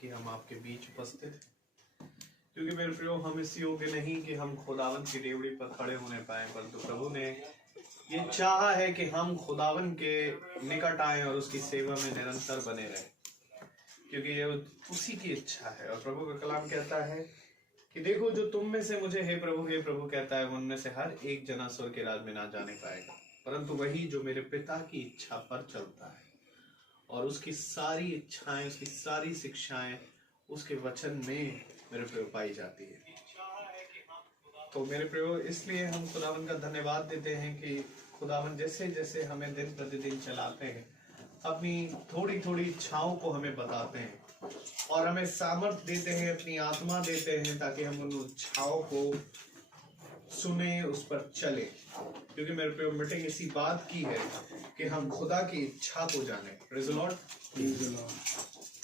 कि हम आपके बीच उपस्थित हैं, क्योंकि मेरे प्रियो हम इस योग्य नहीं कि हम खुदावन की डेवड़ी पर खड़े होने पाए, परंतु प्रभु ने ये चाहा है कि हम खुदावन के निकट आए और उसकी सेवा में निरंतर बने रहें, क्योंकि ये उसी की इच्छा है। और प्रभु का कलाम कहता है कि देखो जो तुम में से मुझे हे प्रभु कहता है, उनमें से हर एक जना स्वर्ग के राज में ना जाने पाएगा, परंतु वही जो मेरे पिता की इच्छा पर चलता है। और उसकी सारी इच्छाएं, उसकी सारी शिक्षाएं उसके वचन में मेरे प्रियो पाई जाती है। तो मेरे प्रियो इसलिए हम खुदावन का धन्यवाद देते हैं कि खुदावन जैसे जैसे हमें दिन प्रतिदिन चलाते हैं, अपनी थोड़ी थोड़ी इच्छाओं को हमें बताते हैं और हमें सामर्थ्य देते हैं, अपनी आत्मा देते हैं, ताकि हम उन इच्छाओं को सुने, उस पर चले। क्योंकि मेरे प्रियो मीटिंग इसी बात की है कि हम खुदा की इच्छा को जाने। Praise the Lord.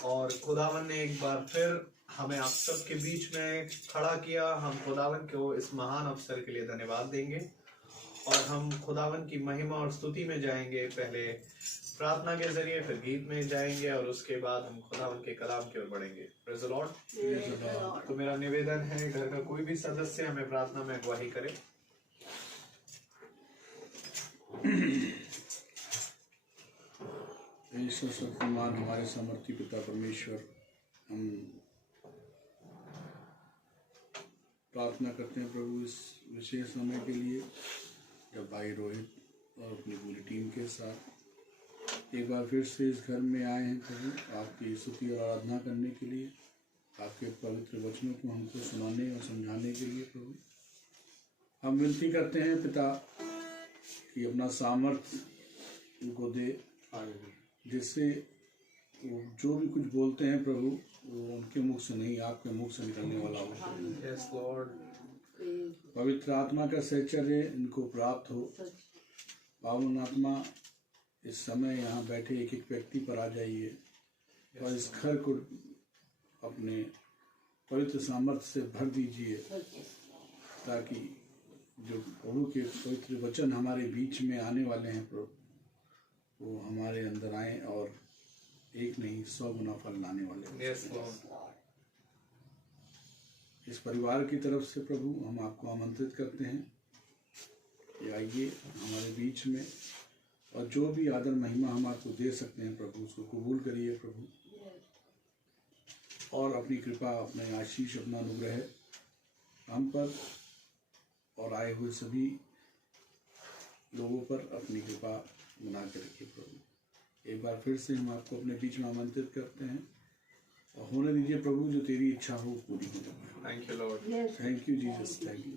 और खुदावन ने एक बार फिर हमें आप सब के बीच में खड़ा किया। हम खुदावन को इस महान अवसर के लिए धन्यवाद देंगे और हम खुदावन की महिमा और स्तुति में जाएंगे। पहले प्रार्थना के जरिए, फिर गीत में जाएंगे और उसके बाद हम खुदावन के कलाम की ओर बढ़ेंगे। Praise the Lord. तो मेरा निवेदन है, घर का कोई भी सदस्य हमें प्रार्थना में अगुवाही करे। ईश्वर शक्तिमान हमारे सामर्थी पिता परमेश्वर, हम प्रार्थना करते हैं प्रभु इस विशेष समय के लिए, जब भाई रोहित और अपनी पूरी टीम के साथ एक बार फिर से इस घर में आए हैं प्रभु, आपकी स्तुति और आराधना करने के लिए, आपके पवित्र वचनों को हमको सुनाने और समझाने के लिए। प्रभु हम विनती करते हैं पिता कि अपना सामर्थ्य उनको दे, जिससे वो जो भी कुछ बोलते हैं प्रभु, वो उनके मुख से नहीं, आपके मुख से निकलने वाला हो। Yes Lord. पवित्र आत्मा का सहचर्य इनको प्राप्त हो। पावन आत्मा इस समय यहाँ बैठे एक एक व्यक्ति पर आ जाइए और इस घर को अपने पवित्र सामर्थ्य से भर दीजिए, ताकि जो प्रभु के पवित्र वचन हमारे बीच में आने वाले हैं प्रभु, वो हमारे अंदर आए और एक नहीं 100 गुना फल लाने वाले हैं। Yes Lord. इस परिवार की तरफ से प्रभु हम आपको आमंत्रित करते हैं कि आइए हमारे बीच में, और जो भी आदर महिमा हम आपको दे सकते हैं प्रभु, उसको कबूल करिए प्रभु, और अपनी कृपा, अपने आशीष, अपना अनुग्रह हम पर और आए हुए सभी लोगों पर अपनी कृपा बना के रखिए प्रभु। एक बार फिर से हम आपको अपने बीच में आमंत्रित करते हैं और होने दीजिए प्रभु जो तेरी इच्छा हो पूरी हो जाए। Thank you Lord. Thank you Jesus, thank you.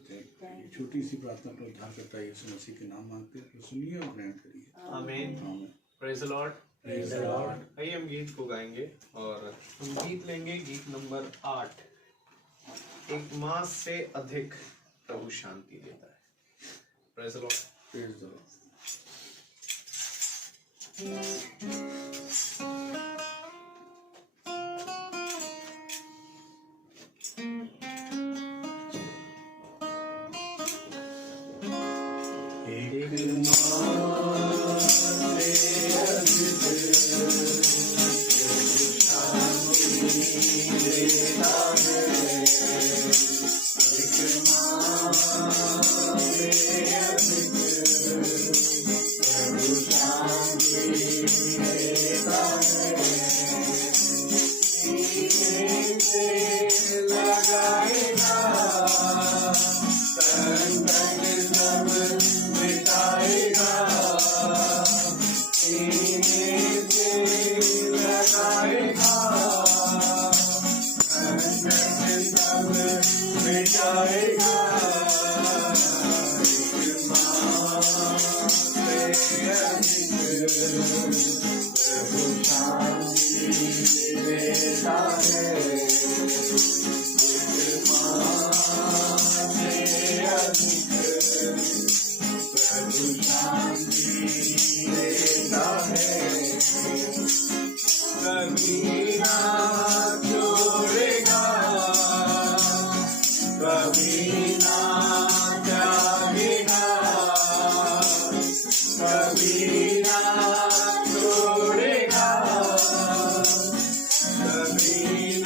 छोटी सी प्रार्थना पर उद्धार करता है यीशु मसीह के नाम मांगते हैं, तो सुनिए और ग्रहण करिए। आमीन। Praise the Lord. Praise the Lord. आइए हम गीत को गाएंगे और हम गीत लेंगे, गीत नंबर 8, एक मास से अधिक प्रभु शांति देता है। Praise the Lord. Praise the Lord. कभी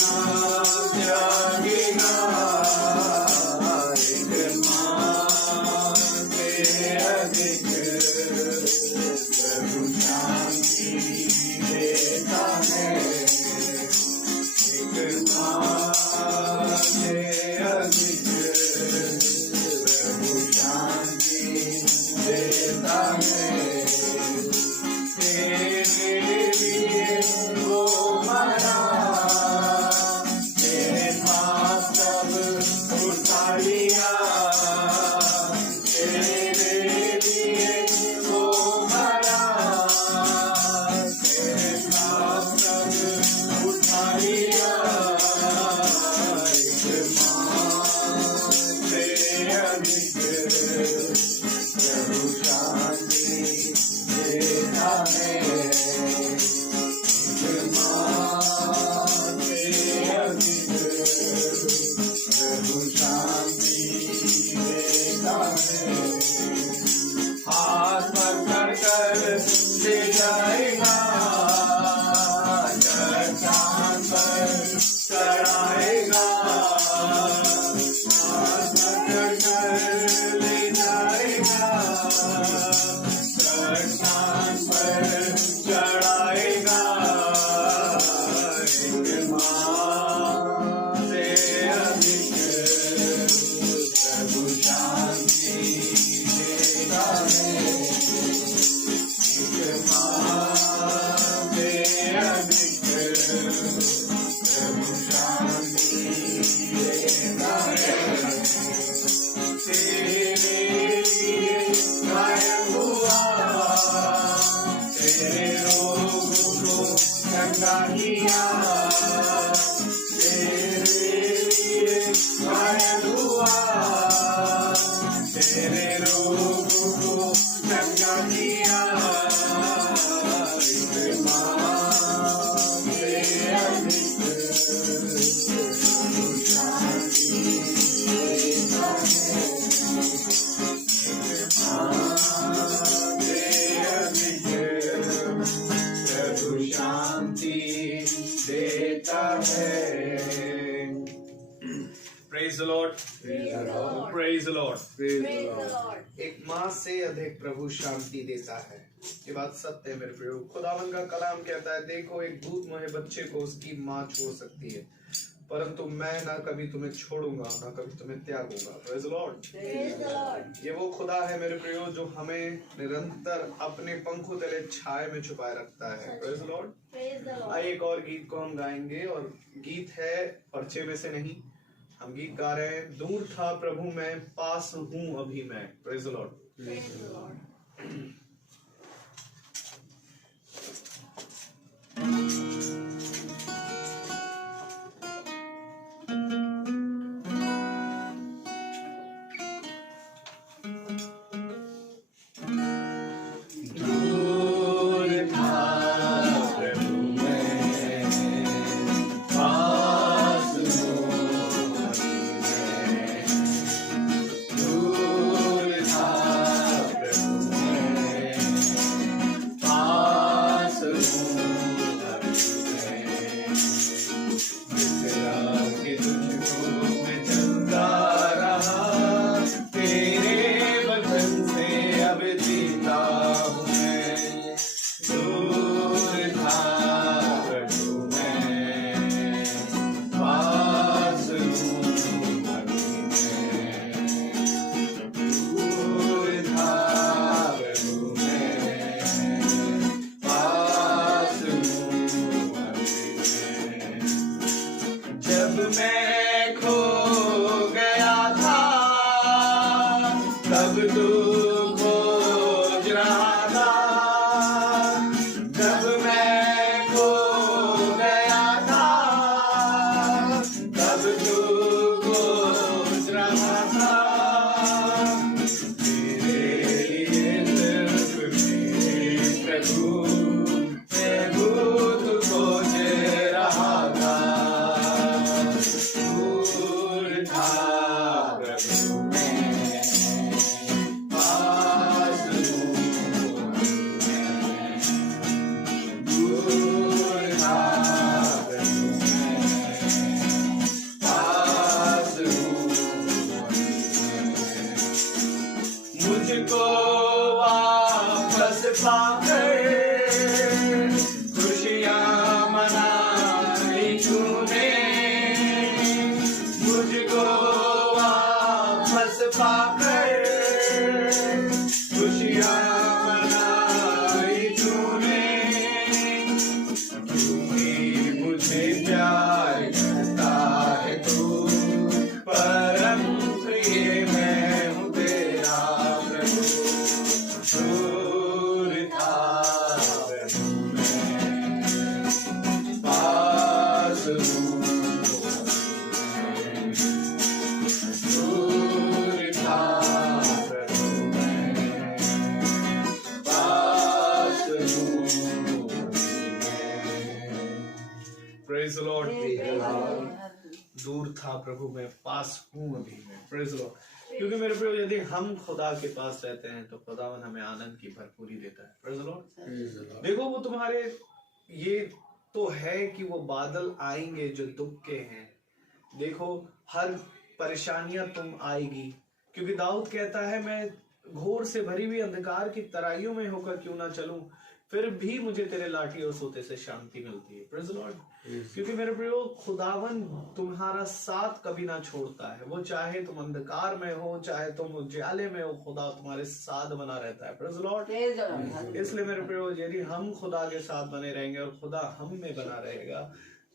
देता है। Praise the Lord. Praise the Lord. Praise the Lord. Praise the Lord. एक माँ से अधिक प्रभु शांति देता है। ये बात सत्य है मेरे प्रियो। खुदावन का कलाम कहता है, देखो एक दूध मोहे बच्चे को उसकी माँ छोड़ सकती है, परंतु मैं ना कभी तुम्हें छोड़ूंगा ना कभी तुम्हें त्यागूंगा। Praise the Lord. Praise the Lord. ये वो खुदा है मेरे प्रियो जो हमें निरंतर अपने पंखों तले छाए में छुपाए रखता है। Praise the Lord. Praise the Lord. आइए एक और गीत को हम गाएंगे, और गीत है पर्चे में से नहीं, हम गीत गा रहे हैं, दूर था प्रभु मैं पास हूँ अभी मैं। Praise the Lord. Praise the Lord. दूर था प्रभु मैं पास हूँ अभी मैं। दूर था प्रभु मैं पास हूँ अभी मैं। बिखरा के तुझको मैं चलता रहा, तेरे वचन से अब जीता हूँ मैं। दूर था प्रभु मैं पास हूँ अभी मैं। दूर था प्रभु मैं पास हूँ अभी मैं। जब मैं खो गया था तब तू खोज रहा था। जब मैं खो गया था तब तू खोज रहा था। मेरे लिए सिर्फ मेरे प्रभु तू खोज रहा था। दूर था प्रभु मैं पास हूँ अभी मैं। दूर था प्रभु मैं पास हूँ अभी मैं। मुझको वापस पाकर खुशियाँ मनाई तूने। मुझको वापस पाकर खुशियाँ मनाई तूने। क्योंकि मुझे प्यार करता है तू, परम प्रिय मैं हूँ तेरा प्रभु। दूर था प्रभु मैं पास हूँ अभी मैं। दूर था प्रभु मैं पास हूँ अभी मैं। Praise the Lord. दूर था प्रभु मैं पास हूँ अभी मैं। Praise the Lord. क्योंकि मेरे प्रियो यदि हम खुदा के पास रहते हैं तो खुदावन हमें आनंद की भरपूरी देता है। Praise the Lord. Praise the Lord. देखो वो तुम्हारे ये तो है कि वो बादल आएंगे जो दुख के हैं। देखो हर परेशानियां तुम आएगी, क्योंकि दाऊद कहता है मैं घोर से भरी हुई अंधकार की तराइयों में होकर क्यों ना चलूं, फिर भी मुझे तेरे लाठी और सोते से शांति मिलती है। Praise the Lord. क्योंकि मेरे प्रियो खुदावन तुम्हारा साथ कभी ना छोड़ता है। वो चाहे तुम अंधकार में हो चाहे तुम उजाले में हो, खुदा तुम्हारे साथ बना रहता है। Praise the Lord. Praise the Lord. इसलिए मेरे प्रियो यदि हम खुदा के साथ बने रहेंगे और खुदा हम में बना रहेगा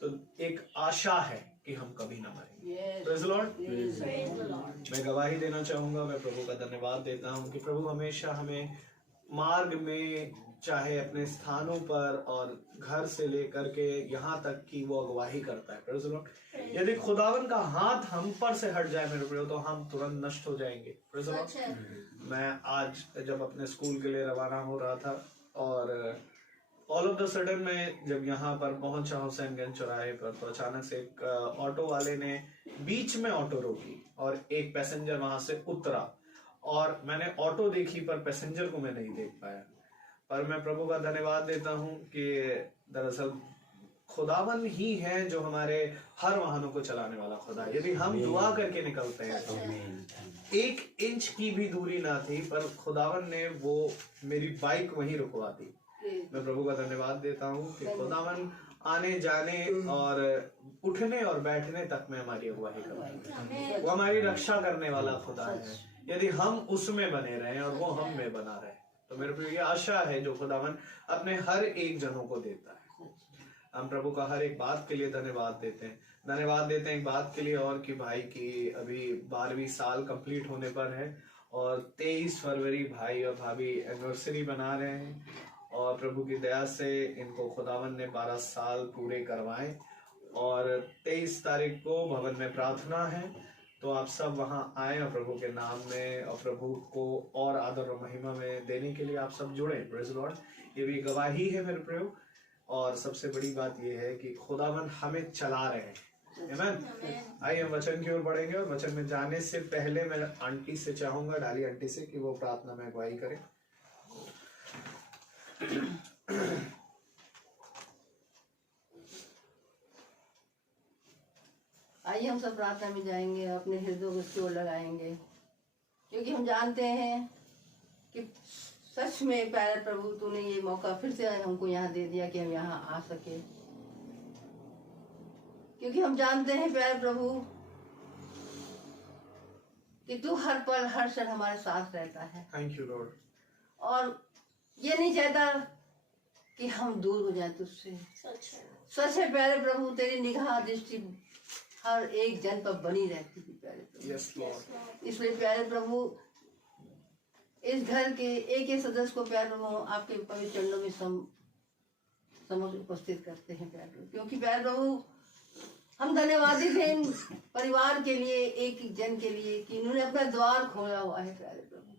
तो एक आशा है कि हम कभी ना मरेंगे। Yes. Praise the Lord. Praise the Lord. मैं गवाही देना चाहूंगा, मैं प्रभु का धन्यवाद देता हूं कि प्रभु हमेशा हमें मार्ग में, चाहे अपने स्थानों पर और घर से लेकर के यहाँ तक कि वो अगवाही करता है। Praise the Lord. यदि खुदावन का हाथ हम पर से हट जाए मेरे प्रियो तो हम तुरंत नष्ट हो जाएंगे। Praise the Lord. सच है। मैं आज जब अपने स्कूल के लिए रवाना हो रहा था और ऑल ऑफ द सडन मैं जब यहाँ पर पहुंचा हुसैनगंज चौराहे पर तो अचानक से एक ऑटो वाले ने बीच में ऑटो रोकी और एक पैसेंजर वहां से उतरा और मैंने ऑटो देखी पर पैसेंजर को मैं नहीं देख पाया। पर मैं प्रभु का धन्यवाद देता हूँ कि दरअसल खुदावन ही है जो हमारे हर वाहनों को चलाने वाला खुदा है। यदि हम दुआ करके निकलते हैं तो 1 इंच की भी दूरी ना थी, पर खुदावन ने वो मेरी बाइक वहीं रुकवा दी। मैं प्रभु का धन्यवाद देता हूँ कि खुदावन आने जाने और उठने और बैठने तक में हमारी अगुवाई करता है। वो हमारी रक्षा करने वाला खुदा है। यदि हम उसमें बने रहें और वो हम में बना रहे, तो मेरे को ये आशा है जो खुदावन अपने हर एक जनों को देता है। हम प्रभु का हर एक बात के लिए धन्यवाद देते हैं। धन्यवाद देते हैं एक बात के लिए और कि भाई की अभी 12वीं साल कंप्लीट होने पर है और 23 फरवरी भाई और भाभी एनिवर्सरी बना रहे हैं और प्रभु की दया से इनको खुदावन ने 12 साल पूरे करवाए और 23 तारीख को भवन में प्रार्थना है। तो आप सब वहां आए और प्रभु के नाम में और प्रभु को और आदर और महिमा में देने के लिए आप सब जुड़े। Praise Lord. ये भी गवाही है मेरे प्रभु। और सबसे बड़ी बात यह है कि खुदावन हमें चला रहे हैं। आमीन। आइए हम वचन की ओर बढ़ेंगे और वचन में जाने से पहले मैं आंटी से चाहूंगा, डाली आंटी से, कि वो प्रार्थना में अगुवाई करें। आइए हम सब प्रार्थना में जाएंगे, अपने हृदय को उसकी ओर लगाएंगे, क्योंकि हम जानते हैं कि सच में प्यारे प्रभु तूने ये मौका फिर से हमको यहाँ दे दिया कि हम यहाँ आ सके। क्योंकि हम जानते हैं प्यारे प्रभु कि तू हर पल हर क्षण हमारे साथ रहता है। Thank you Lord. और ये नहीं चाहता कि हम दूर हो जाए तुझसे। सच है प्यारे प्रभु, तेरी निगाह दृष्टि हर एक जन पर बनी रहती है प्यारे प्रभु। Yes Lord. इसलिए प्यारे प्रभु इस घर के एक एक सदस्य को प्यारे प्रभु आपके पवित्र चरणों में समझ उपस्थित करते हैं प्यारे प्रभु। क्योंकि प्यारे प्रभु हम धन्यवादी थे इन परिवार के लिए, एक एक जन के लिए, कि इन्होंने अपना द्वार खोला हुआ है प्यारे प्रभु।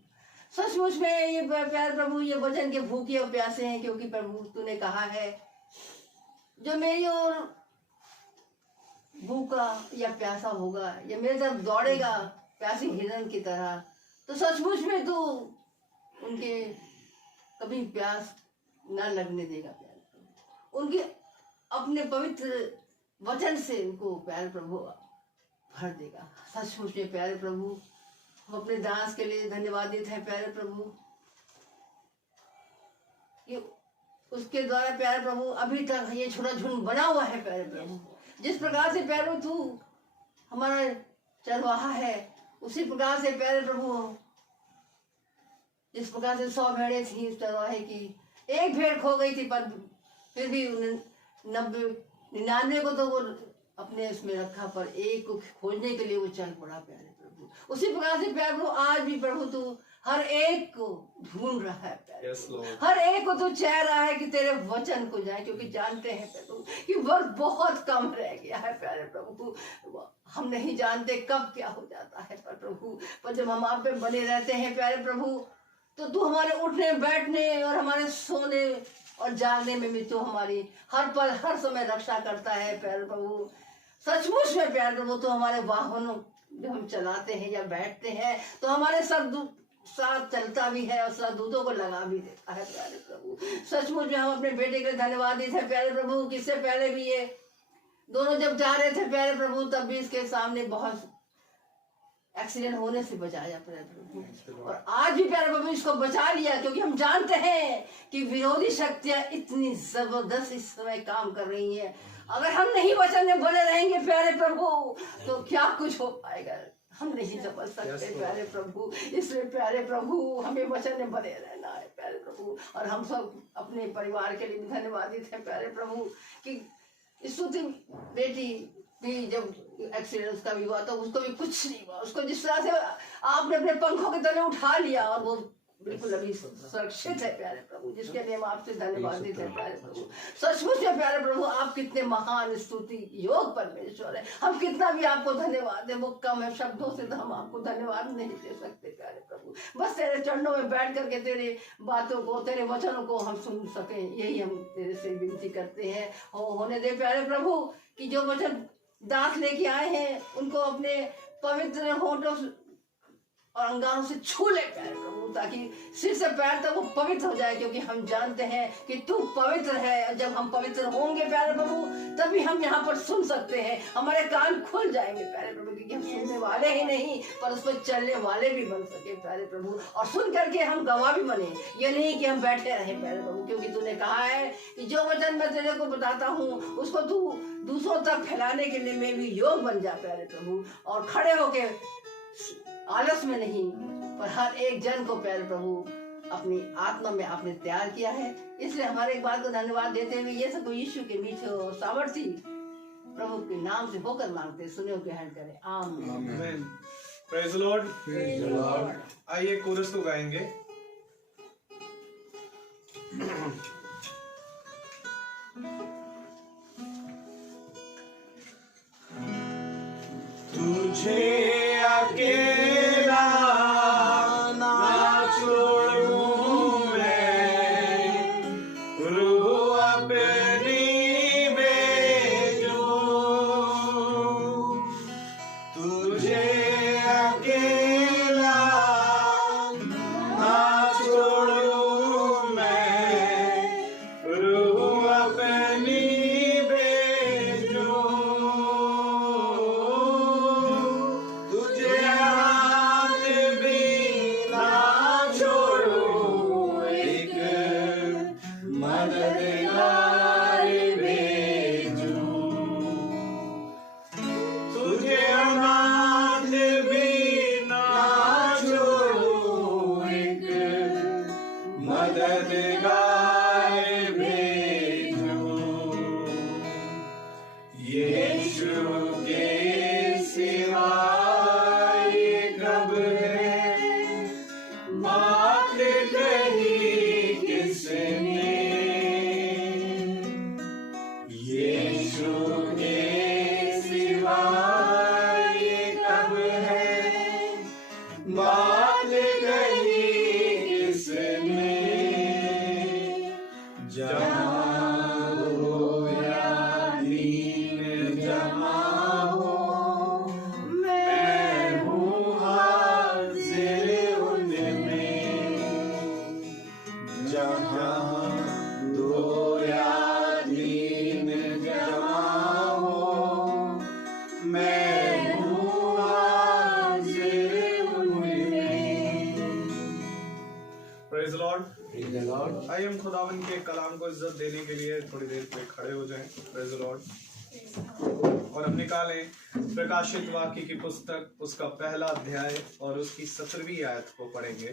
सचमुच में ये प्यारे प्रभु ये वचन के भूखे और प्यासे हैं, क्योंकि प्रभु तूने कहा है जो मेरी ओर भूखा या प्यासा होगा या मेरे तरफ दौड़ेगा प्यासी हिरन की तरह, तो सचमुच में तू उनके कभी प्यास न लगने देगा प्यारे प्रभु। उनके अपने पवित्र वचन से उनको प्यारे प्रभु भर देगा। सचमुच में प्यारे प्रभु हम अपने दास के लिए धन्यवादित हैं प्यारे प्रभु कि उसके द्वारा प्यारे प्रभु अभी तक ये छोटा झुंड बना हुआ है प्यारे प्रभु। जिस प्रकार से प्यारे प्रभु तू हमारा चरवाहा है, उसी प्रकार से प्यारे प्रभु जिस प्रकार से 100 भेड़ें थी उस चरवाहे की, एक भेड़ खो गई थी, पर फिर भी 99 को तो वो अपने उसमें रखा, पर एक को खोजने के लिए वो चल पड़ा प्यारे प्रभु। उसी प्रकार से प्यारे प्रभु आज भी प्रभु तू हर एक को ढूंढ रहा है प्यारे प्रभु। हर एक को तू चाह रहा है कि तेरे वचन को जाए, क्योंकि जानते हैं प्रभु कि वक्त बहुत कम रह गया है प्यारे प्रभु। हम नहीं जानते कब क्या हो जाता है पर प्रभु, पर जब हम आप पे बने रहते हैं प्यारे प्रभु, तो तू हमारे उठने बैठने और हमारे सोने और जागने में भी तू हमारी हर पल हर समय रक्षा करता है प्यारे प्रभु। सचमुच में प्यारे प्रभु तो हमारे वाहनों जब हम चलाते हैं या बैठते हैं तो हमारे साथ चलता भी है और सरदूतों को लगा भी देता है प्यारे प्रभु। सचमुच में हम अपने बेटे के लिए धन्यवादित है प्यारे प्रभु। किससे पहले भी ये दोनों जब जा रहे थे प्यारे प्रभु, तब भी इसके सामने बहुत एक्सीडेंट होने से बचाया प्यारे प्रभु, और आज भी प्यारे प्रभु इसको बचा लिया, क्योंकि हम जानते हैं कि विरोधी शक्तियां इतनी जबरदस्त इस समय काम कर रही हैं। अगर हम नहीं वचन में बने रहेंगे प्यारे प्रभु तो क्या कुछ हो पाएगा, हम नहीं समझ सकते प्यारे प्रभु। इसलिए प्यारे प्रभु हमें वचन में बने रहना है प्यारे प्रभु। और हम सब अपने परिवार के लिए भी धन्यवादित हैं प्यारे प्रभु कि स्तुति बेटी भी जब एक्सीडेंट उसका भी हुआ तो उसको भी कुछ नहीं हुआ। उसको जिस तरह से आपने अपने पंखों के तले उठा लिया और वो बिल्कुल अभी सुरक्षित है प्यारे प्रभु, जिसके लिए हम आपसे धन्यवादित है प्यारे प्रभु। सचमुच में प्यारे प्रभु आप कितने महान स्तुति योग परमेश्वर है। हम कितना भी आपको धन्यवाद दें वो कम है, शब्दों से तो हम आपको धन्यवाद नहीं दे सकते प्यारे प्रभु। बस तेरे चरणों में बैठ करके तेरे बातों को तेरे वचनों को हम सुन सकें, यही हम तेरे से विनती करते हैं। होने दे प्यारे प्रभु कि जो वचन दास लेके आए हैं उनको अपने पवित्र होठों और अंगारों से छू ले प्यारे प्रभु, ताकि सिर से पैर तक वो पवित्र हो जाए, क्योंकि हम जानते हैं कि तू पवित्र है। और जब हम पवित्र होंगे प्यारे प्रभु, तभी हम यहाँ पर सुन सकते हैं, हमारे कान खुल जाएंगे प्यारे प्रभु, क्योंकि हम सुनने वाले ही नहीं पर उस पर चलने वाले भी बन सके प्यारे प्रभु, और सुन करके हम गवाह भी बने। ये नहीं कि हम बैठे रहे प्यारे प्रभु, क्योंकि तूने कहा है कि जो वचन मैं तेरे को बताता हूँ उसको तू दूसरों तक फैलाने के लिए मैं भी योग बन जा प्यारे प्रभु, और खड़े होके आलस में नहीं पर हर एक जन को प्यारे प्रभु अपनी आत्मा में आपने तैयार किया है। इसलिए हमारे एक बात को धन्यवाद देते हुए ये सब यीशु के मीठे और सामर्थी प्रभु के नाम से होकर मांगते, सुने ग्रहण करें, आमीन। Praise the Lord. आइए कोरस को गाएंगे। तुझे अकेला ना छोड़ूं मैं, रूह अपनी भेजूं। तुझे अकेला ना छोड़ूं मैं, रूह अपनी भेजूं। आइए हम खुदावन के कलाम को इज्जत देने के लिए थोड़ी देर के लिए खड़े हो जाएं। Praise the Lord. और हम निकालें प्रकाशित वाक्य की पुस्तक, उसका पहला अध्याय और उसकी 17वीं आयत को पढ़ेंगे।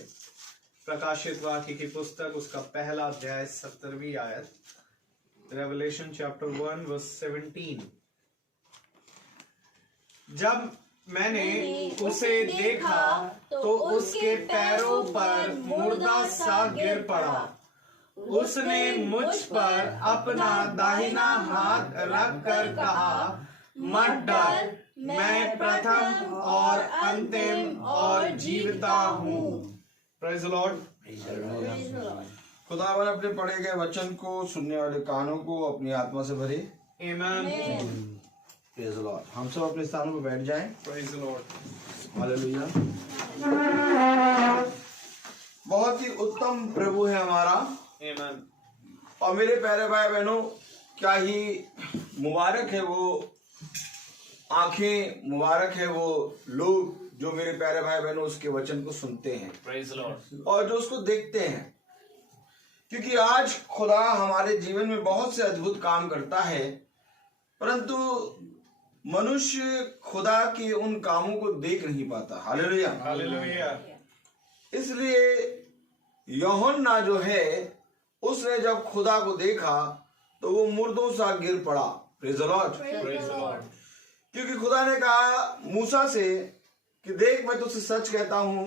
प्रकाशित वाक्य की पुस्तक, उसका पहला अध्याय 17वीं आयत। Revelation chapter 1 verse 17। जब मैंने उसे देखा तो उसके पैरों पर मुर्दा सा गिर पड़ा। उसने मुझ पर अपना दाहिना हाथ रख कर कहा, मत डर, मैं प्रथम और अंतिम और जीविता हूँ। Praise the Lord. खुदावन अपने पढ़े गए वचन को सुनने वाले कानों को अपनी आत्मा से भरे। आमीन। Praise the Lord. हम सब अपने स्थानों पर बैठ जाएं। Praise the Lord. हालेलुया। बहुत ही उत्तम प्रभु है हमारा। आमीन। और मेरे प्यारे भाई बहनों, क्या ही मुबारक है वो आंखें, मुबारक है वो लोग जो मेरे प्यारे भाई बहनों उसके वचन को सुनते हैं। Praise the Lord. और जो उसको देखते हैं, क्योंकि आज खुदा हमारे जीवन में बहुत से अद्भुत काम करता है, परंतु मनुष्य खुदा के उन कामों को देख नहीं पाता। हालेलुया। हालेलुया। इसलिए यूहन्ना जो है उसने जब खुदा को देखा तो वो मुर्दों सा गिर पड़ा। Praise the Lord. Praise the Lord. क्योंकि खुदा ने कहा मूसा से कि देख, मैं तुझसे सच कहता हूं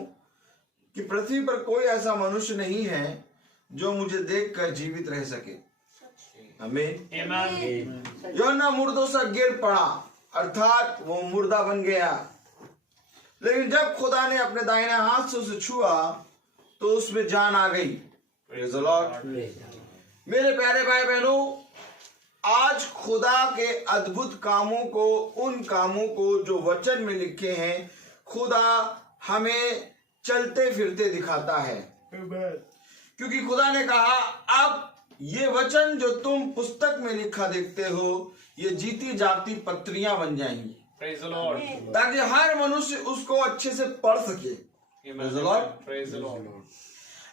कि पृथ्वी पर कोई ऐसा मनुष्य नहीं है जो मुझे देखकर जीवित रह सके। आमीन। आमीन। यूहन्ना मुर्दों सा गिर पड़ा, अर्थात वो मुर्दा बन गया। लेकिन जब खुदा ने अपने दाहिने हाथ से उसे छुआ तो उसमें जान आ गई। Praise the Lord. मेरे प्यारे भाई बहनों, आज खुदा के अद्भुत कामों को, उन कामों को जो वचन में लिखे हैं, खुदा हमें चलते फिरते दिखाता है। क्योंकि खुदा ने कहा, अब ये वचन जो तुम पुस्तक में लिखा देखते हो, ये जीती जागती पत्रियां बन जाएंगी, Praise the Lord. ताकि हर मनुष्य उसको अच्छे से पढ़ सके। Amen. Praise the Lord. Praise the Lord.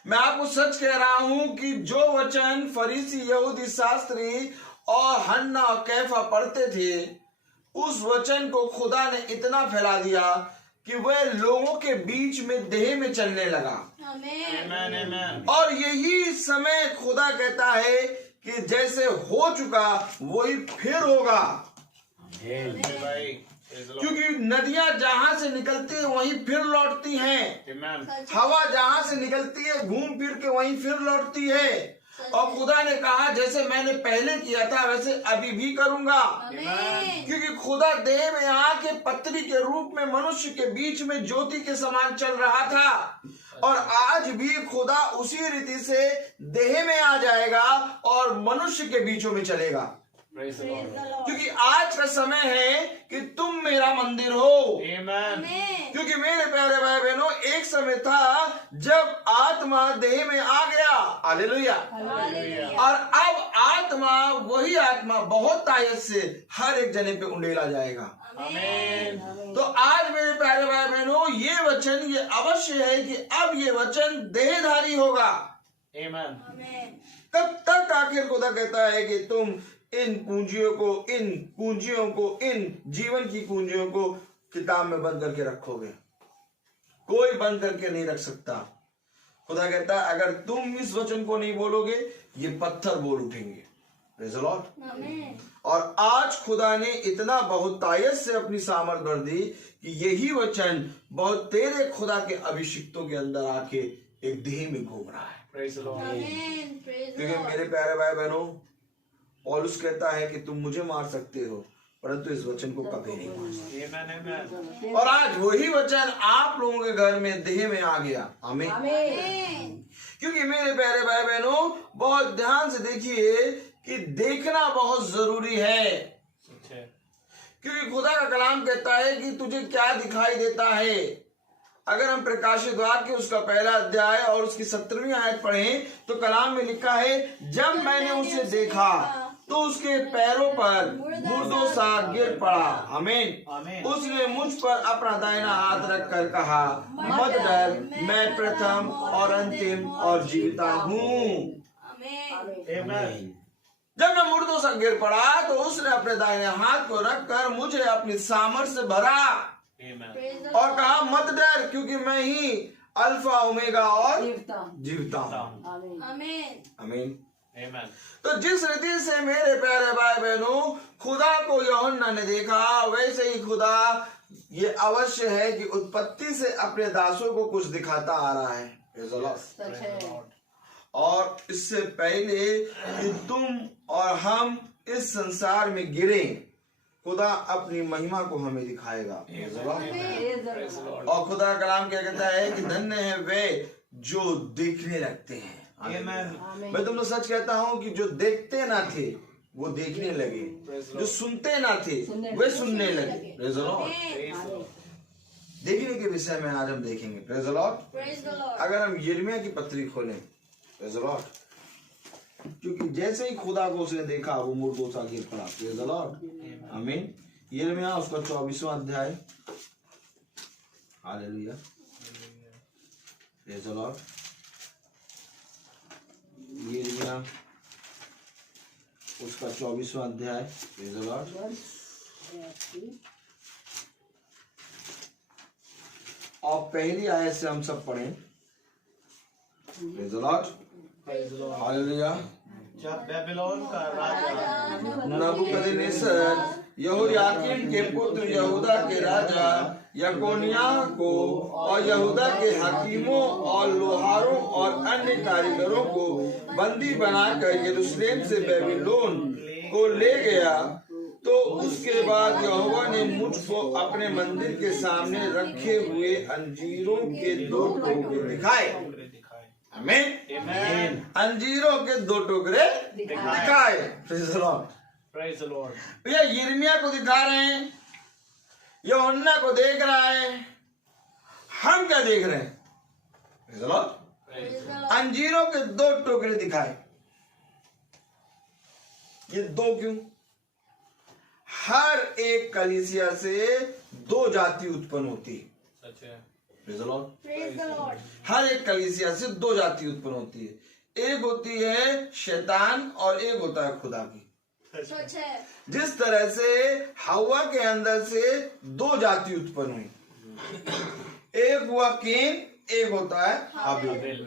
मैं आपको सच कह रहा हूं कि जो वचन फरीसी, यहूदी शास्त्री और हन्ना और कैफा पढ़ते थे, उस वचन को खुदा ने इतना फैला दिया कि वह लोगों के बीच में देह में चलने लगा। Amen. Amen. और यही समय खुदा कहता है कि जैसे हो चुका वही फिर होगा। भाई, praise the Lord. क्योंकि नदियां जहां से निकलती है वहीं फिर लौटती हैं। Amen. हवा जहां से निकलती है घूम फिर के वहीं फिर लौटती है। और खुदा ने कहा, जैसे मैंने पहले किया था वैसे अभी भी करूंगा। क्योंकि खुदा देह में आके पत्री के रूप में मनुष्य के बीच में ज्योति के समान चल रहा था, और आज भी खुदा उसी रीति से देह में आ जाएगा और मनुष्य के बीचों में चलेगा। Praise the Lord. क्योंकि आज का समय है कि तुम मेरा मंदिर हो। Amen. क्योंकि मेरे प्यारे भाई बहनों, एक समय था जब आत्मा देह में आ गया। हालेलुया। और अब आत्मा, वही आत्मा बहुत ताकत से हर एक जने पे उंडेला जाएगा। Amen. तो आज मेरे प्यारे भाई बहनों, ये वचन ये अवश्य है कि अब ये वचन देहधारी होगा। Amen. तब तक आखिर खुदा कहता है कि तुम इन पूंजियों को, इन जीवन की पूंजियों को किताब में बंद करके रखोगे। कोई बंद करके नहीं रख सकता। खुदा कहता है, अगर तुम इस वचन को नहीं बोलोगे, ये पत्थर बोल उठेंगे। Praise the Lord. और आज खुदा ने इतना बहुत ताकत से अपनी सामर्थ भर दी कि यही वचन बहुत तेरे खुदा के अभिषिक्तों के अंदर आके एक देह में घूम रहा है। Praise the Lord. क्योंकि मेरे प्यारे भाई बहनों, पौलुस कहता है कि तुम मुझे मार सकते हो, परंतु इस वचन को कभी नहीं मार सकते। Amen. Amen. और आज वही वचन आप लोगों के घर में देह में आ गया। आमीन। क्योंकि मेरे प्यारे भाई बहनों, बहुत ध्यान से देखिए कि देखना बहुत जरूरी है। सच है। क्योंकि खुदा का कलाम कहता है कि तुझे क्या दिखाई देता है। अगर हम प्रकाशित वाक्य के उसका पहला अध्याय और उसकी 17वीं आयत पढ़ें तो कलाम में लिखा है, जब मैंने उसे देखा तो उसके पैरों पर मुर्दों सा गिर पड़ा। आमीन। उसने मुझ पर अपना दाहिना हाथ रखकर कहा, मत डर, मैं प्रथम और अंतिम और जीविता हूँ। Amen. जब मैं मुर्दों सा गिर पड़ा तो उसने अपने दाहिने हाथ को रखकर मुझे अपनी सामर्थ से भरा Amen. और कहा, मत डर, क्योंकि मैं ही अल्फा ओमेगा और जीविता हूँ। आमीन। Amen. तो जिस रीति से मेरे प्यारे भाई बहनों खुदा को यूहन्ना ने देखा, वैसे ही खुदा ये अवश्य है कि उत्पत्ति से अपने दासों को कुछ दिखाता आ रहा है। Praise the Lord. Praise the Lord. और इससे पहले कि तुम और हम इस संसार में गिरे, खुदा अपनी महिमा को हमें दिखाएगा। Praise the Lord. Praise the Lord. और खुदा का कलाम क्या कहता है कि धन्य है वे जो देखने लगते हैं। Amen. मैं तुमको सच कहता हूँ कि जो देखते ना थे वो देखने लगे, जो सुनते ना थे वे सुनने लगे। Praise the Lord. Praise the Lord. देखने के विषय में आज हम देखेंगे। Praise the Lord. अगर हम यिर्मयाह की पत्री खोलें, Praise the Lord. क्योंकि जैसे ही खुदा को उसने देखा वो मुर्दों सा गिर पड़ा। Praise the Lord. आमीन। यिर्मयाह उसका 24वां अध्याय। हालेलुया। Praise the Lord. यिर्मयाह उसका 24वां अध्याय। Praise the Lord. और पहली आयत से हम सब पढ़ें। Praise the Lord. हालेलुया। जब बेबीलोन का राजा नबूकदनेस्सर यहोयाकीम के पुत्र यहूदा के राजा यकोनियाह को और यहूदा के हाकिमों और लोहारों और अन्य कारीगरों को बंदी बनाकर यरूशलेम से बेबीलोन को ले गया, तो उसके बाद यहोवा ने मुझको अपने मंदिर के सामने रखे हुए अंजीरों के 2 टोकरे दिखाए। आमीन। Amen. अंजीरों के 2 टोकरे दिखाए। Praise the Lord. Praise the Lord. भैया यिर्मयाह को दिखा रहे हैं, यूहन्ना को देख रहा है। हम क्या देख रहे हैं? Praise the Lord. अंजीरों के 2 टोकरे दिखाए। ये 2 क्यों? हर एक कलीसिया से 2 जाति उत्पन्न होती है। सच है। Praise the Lord. हर एक कलीसिया से 2 जाति उत्पन्न होती है। एक होती है शैतान और एक होता है खुदा की। जिस तरह से हवा के अंदर से 2 जाति उत्पन्न हुई, एक हुआ केन, एक होता है हाबिल।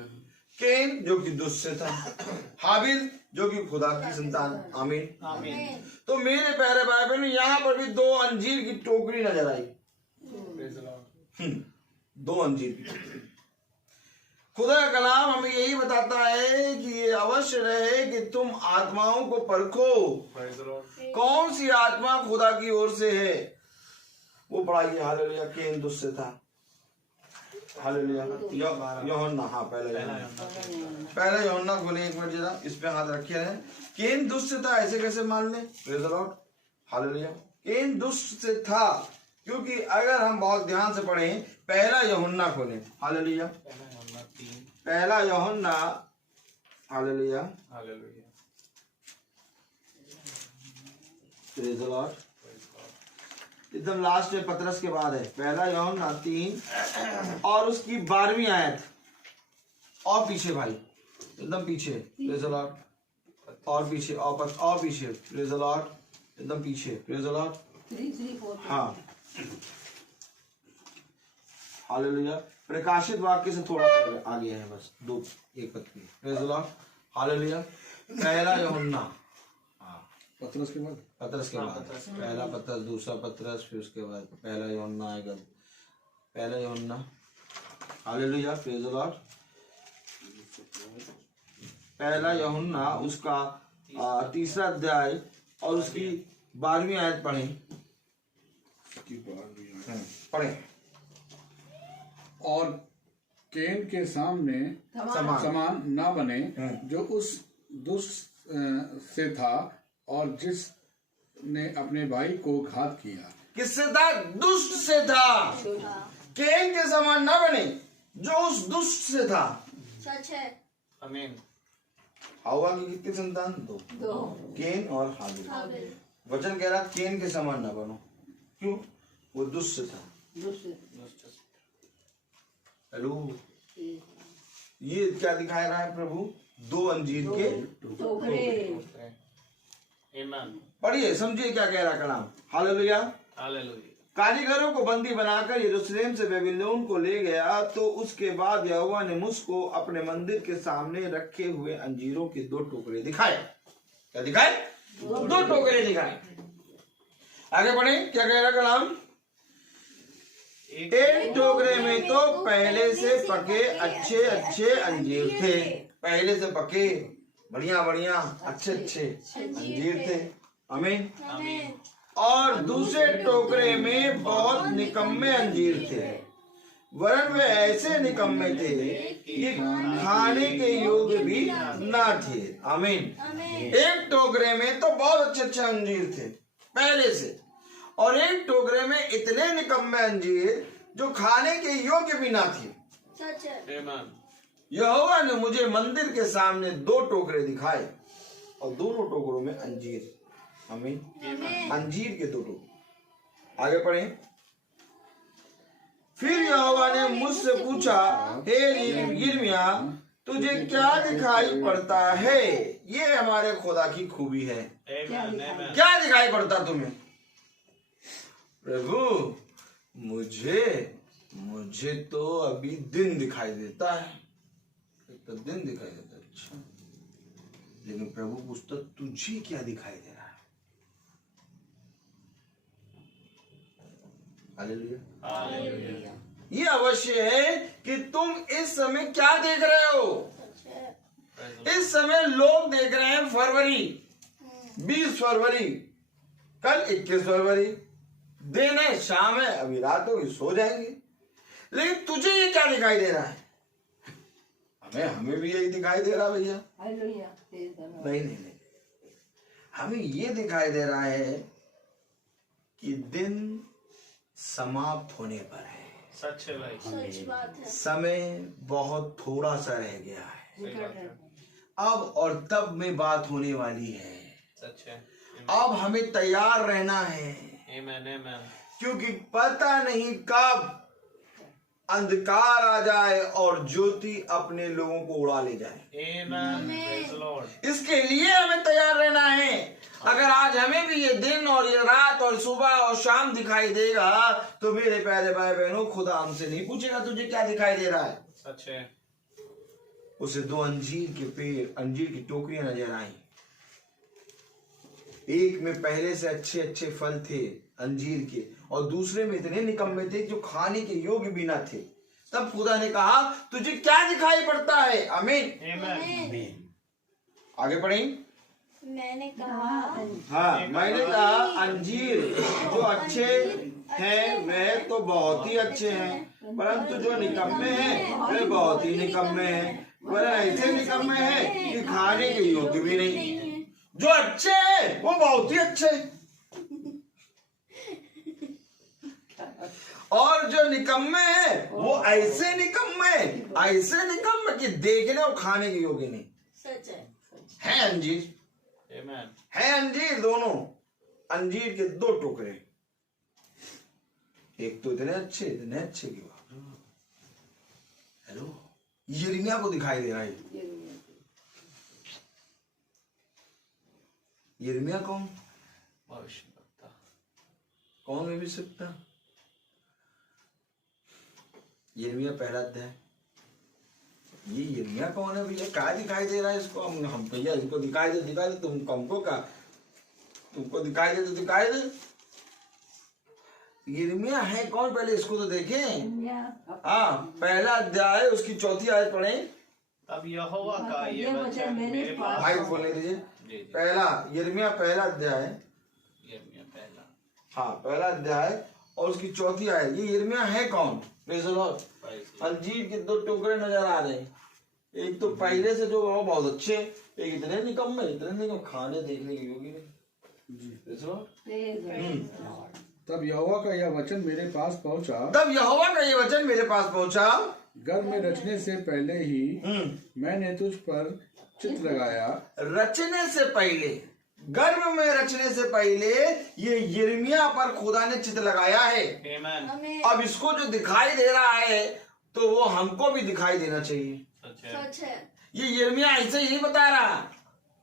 केन जो कि दुष्ट से था, हाबिल जो कि खुदा की संतान। आमीन आमीन। तो मेरे प्यारे भाई बहनों, यहाँ पर भी 2 अंजीर की टोकरी नजर आई। 2 अंजीर की टोकरी। खुदा का कलाम हमें यही बताता है कि ये अवश्य रहे कि तुम आत्माओं को परखो, कौन सी आत्मा खुदा की ओर से है। वो पढ़ाइए। हालेलुया। केन दुष्ट से था। हालेलुया। यूहन्ना, हाँ पहला यूहन्ना खोले एक मिनट जरा, इस पे हाथ रखे हैं। केन दुष्ट से था, ऐसे कैसे मान ले? Praise the Lord. हालेलुया। केन दुष्ट से था क्योंकि अगर हम बहुत ध्यान से पढ़ें, पहला यूहन्ना खोले। हालेलुया। पहला यूहन्ना। हालेलुया। Praise the Lord. एकदम लास्ट में पतरस के बाद है। पहला यूहन्ना 3 और उसकी 12वीं आयत। और पीछे भाई, एकदम पीछे। Praise the Lord. और पीछे, और पीछे। Praise the Lord. एकदम पीछे। Praise the Lord. 3, 4। हाँ। हालेलुया। प्रकाशित वाक्य से थोड़ा आगे है, बस 2 एक पत्ती। Praise the Lord. हालेलुया। पहला यूहन्ना, पतरस के बाद पहला पतरस, दूसरा पतरस, फिर उसके बाद पहला यूहन्ना आएगा। पहला यूहन्ना। हालेलुया। Praise the Lord. पहला यूहन्ना उसका 3रा अध्याय और उसकी 12वीं आयत पढ़ें। पढ़ें। और केन के सामने समान न बने, जो उस दुष्ट से था और जिसने अपने भाई को घात किया। किससे था? दुष्ट से था। केन के समान न बने जो उस दुष्ट से था। सच है। आमीन। हवा की कितनी संतान? 2। केन और हाबिल। वचन कह रहा केन के समान न बनो। क्यों? वो दुष्ट से था। हेलो, ये क्या दिखा रहा है प्रभु? 2 अंजीर के टोकरे। पढ़िए, समझिए क्या कह रहा कलाम। हालेलुया। हालेलुया। कारीगरों को बंदी बनाकर यरूशलेम से बेबीलोन को ले गया, तो उसके बाद यहोवा ने मुझको अपने मंदिर के सामने रखे हुए अंजीरों के 2 टोकरे दिखाए। क्या दिखाए? 2 टोकरे दिखाए। आगे बढ़े, क्या कह रहा कलाम? एक टोकरे में तो पहले से पके अच्छे अच्छे अंजीर थे। पहले से पके बढ़िया बढ़िया अच्छे अच्छे अंजीर थे। आमीन। और दूसरे टोकरे में बहुत निकम्मे अंजीर थे, वरन वे ऐसे निकम्मे थे कि खाने के योग्य भी ना थे। आमीन। एक टोकरे में तो बहुत अच्छे अच्छे अंजीर थे पहले से, और एक टोकरे में इतने निकम्मे अंजीर जो खाने के योग्य भी ना थे। यहोवा ने मुझे मंदिर के सामने 2 टोकरे दिखाए और दोनों टोकरों में अंजीर। आमीन। अंजीर के 2 टोकरे। आगे पढ़ें। फिर यहोवा ने मुझसे पूछा, हे यिर्मयाह, तुझे क्या दिखाई पड़ता है? ये हमारे खुदा की खूबी है। क्या दिखाई पड़ता तुम्हें? प्रभु, मुझे तो अभी दिन दिखाई देता है। तो दिन दिखाई देता है। अच्छा, लेकिन प्रभु पूछता, तुझे क्या दिखाई दे रहा है? हालेलुया। ये अवश्य है कि तुम इस समय क्या देख रहे हो? इस समय लोग देख रहे हैं फरवरी, 20 फरवरी, कल 21 फरवरी। दिन है, शाम है, अभी रात होगी, सो जाएंगे। लेकिन तुझे ये क्या दिखाई दे रहा है? हमें भी यही दिखाई दे रहा भैया। नहीं, हमें ये दिखाई दे रहा है कि दिन समाप्त होने पर है। सच है भाई, सच बात है। समय बहुत थोड़ा सा रह गया है, सही बात है, अब और तब में बात होने वाली है। सच है। अब हमें तैयार रहना है, आमेन आमेन। क्योंकि पता नहीं कब अंधकार आ जाए और ज्योति अपने लोगों को उड़ा ले जाए। आमेन, प्रेज़ द लॉर्ड। इसके लिए हमें तैयार रहना है। अगर आज हमें भी ये दिन और ये रात और सुबह और शाम दिखाई देगा तो मेरे प्यारे भाई बहनों, खुदा हमसे नहीं पूछेगा तुझे क्या दिखाई दे रहा है। सच है। उसे 2 अंजीर के पेड़, अंजीर की टोकरियां नजर आई। एक में पहले से अच्छे अच्छे फल थे अंजीर के, और दूसरे में इतने निकम्मे थे जो खाने के योग्य भी न थे। तब खुदा ने कहा तुझे क्या दिखाई पड़ता है। आमीन। आमेन। आगे पढ़ें। मैंने कहा हाँ, मैंने कहा अंजीर जो अच्छे हैं वे तो बहुत ही अच्छे हैं, परंतु जो निकम्मे हैं वे बहुत ही निकम्मे हैं, वरन ऐसे निकम्मे हैं कि खाने के योग्य भी नहीं। जो अच्छे हैं वो बहुत ही अच्छे हैं, और जो निकम्मे हैं वो ऐसे निकम्मे कि देखने और खाने के योग्य नहीं। सच है। अंजीर आमेन। है, अंजीर दोनों, अंजीर के 2 टुकड़े, एक तो इतने अच्छे की बात। हेलो, यिर्मयाह को दिखाई दे रहा है। यिर्मयाह कौन? भविष्यवक्ता। कौन में भी सकता? यिर्मयाह पहला अध्याय। ये यिर्मयाह कौन है भैया? क्या दिखाई दे रहा है इसको? हम भैया इनको दिखाई दे तुम हमको क्या? तुमको दिखाई दे तो दिखाई दे। यिर्मयाह है कौन पहले इसको तो देखें। हाँ, पहला अध्याय उसकी 4 आयत पढ़ें। तब यहोवा का ये वचन मेरे पास। भाई बोलने दीजिए। जी। पहला यिर्मयाह पहला अध्याय, यिर्मयाह पहला। हाँ पहला अध्याय और उसकी 4 आयत। ये यिर्मयाह है कौन? Praise the Lord. अंजीर के 2 टुकड़े नजर आ रहे हैं, एक तो पहले से जो वो बहुत अच्छे, एक इतने निकम्मे खाने देखने के योग्य नहीं। Praise the Lord. तब यहोवा का यह वचन मेरे पास पहुंचा, घर में रचने से पहले ही मैंने तुझ पर चित्त लगाया। रचने से पहले, गर्भ में रचने से पहले ये यिर्मयाह पर खुदा ने चित्त लगाया है। आमेन। अब इसको जो दिखाई दे रहा है तो वो हमको भी दिखाई देना चाहिए। सच है। ये यिर्मयाह ऐसे ही बता रहा।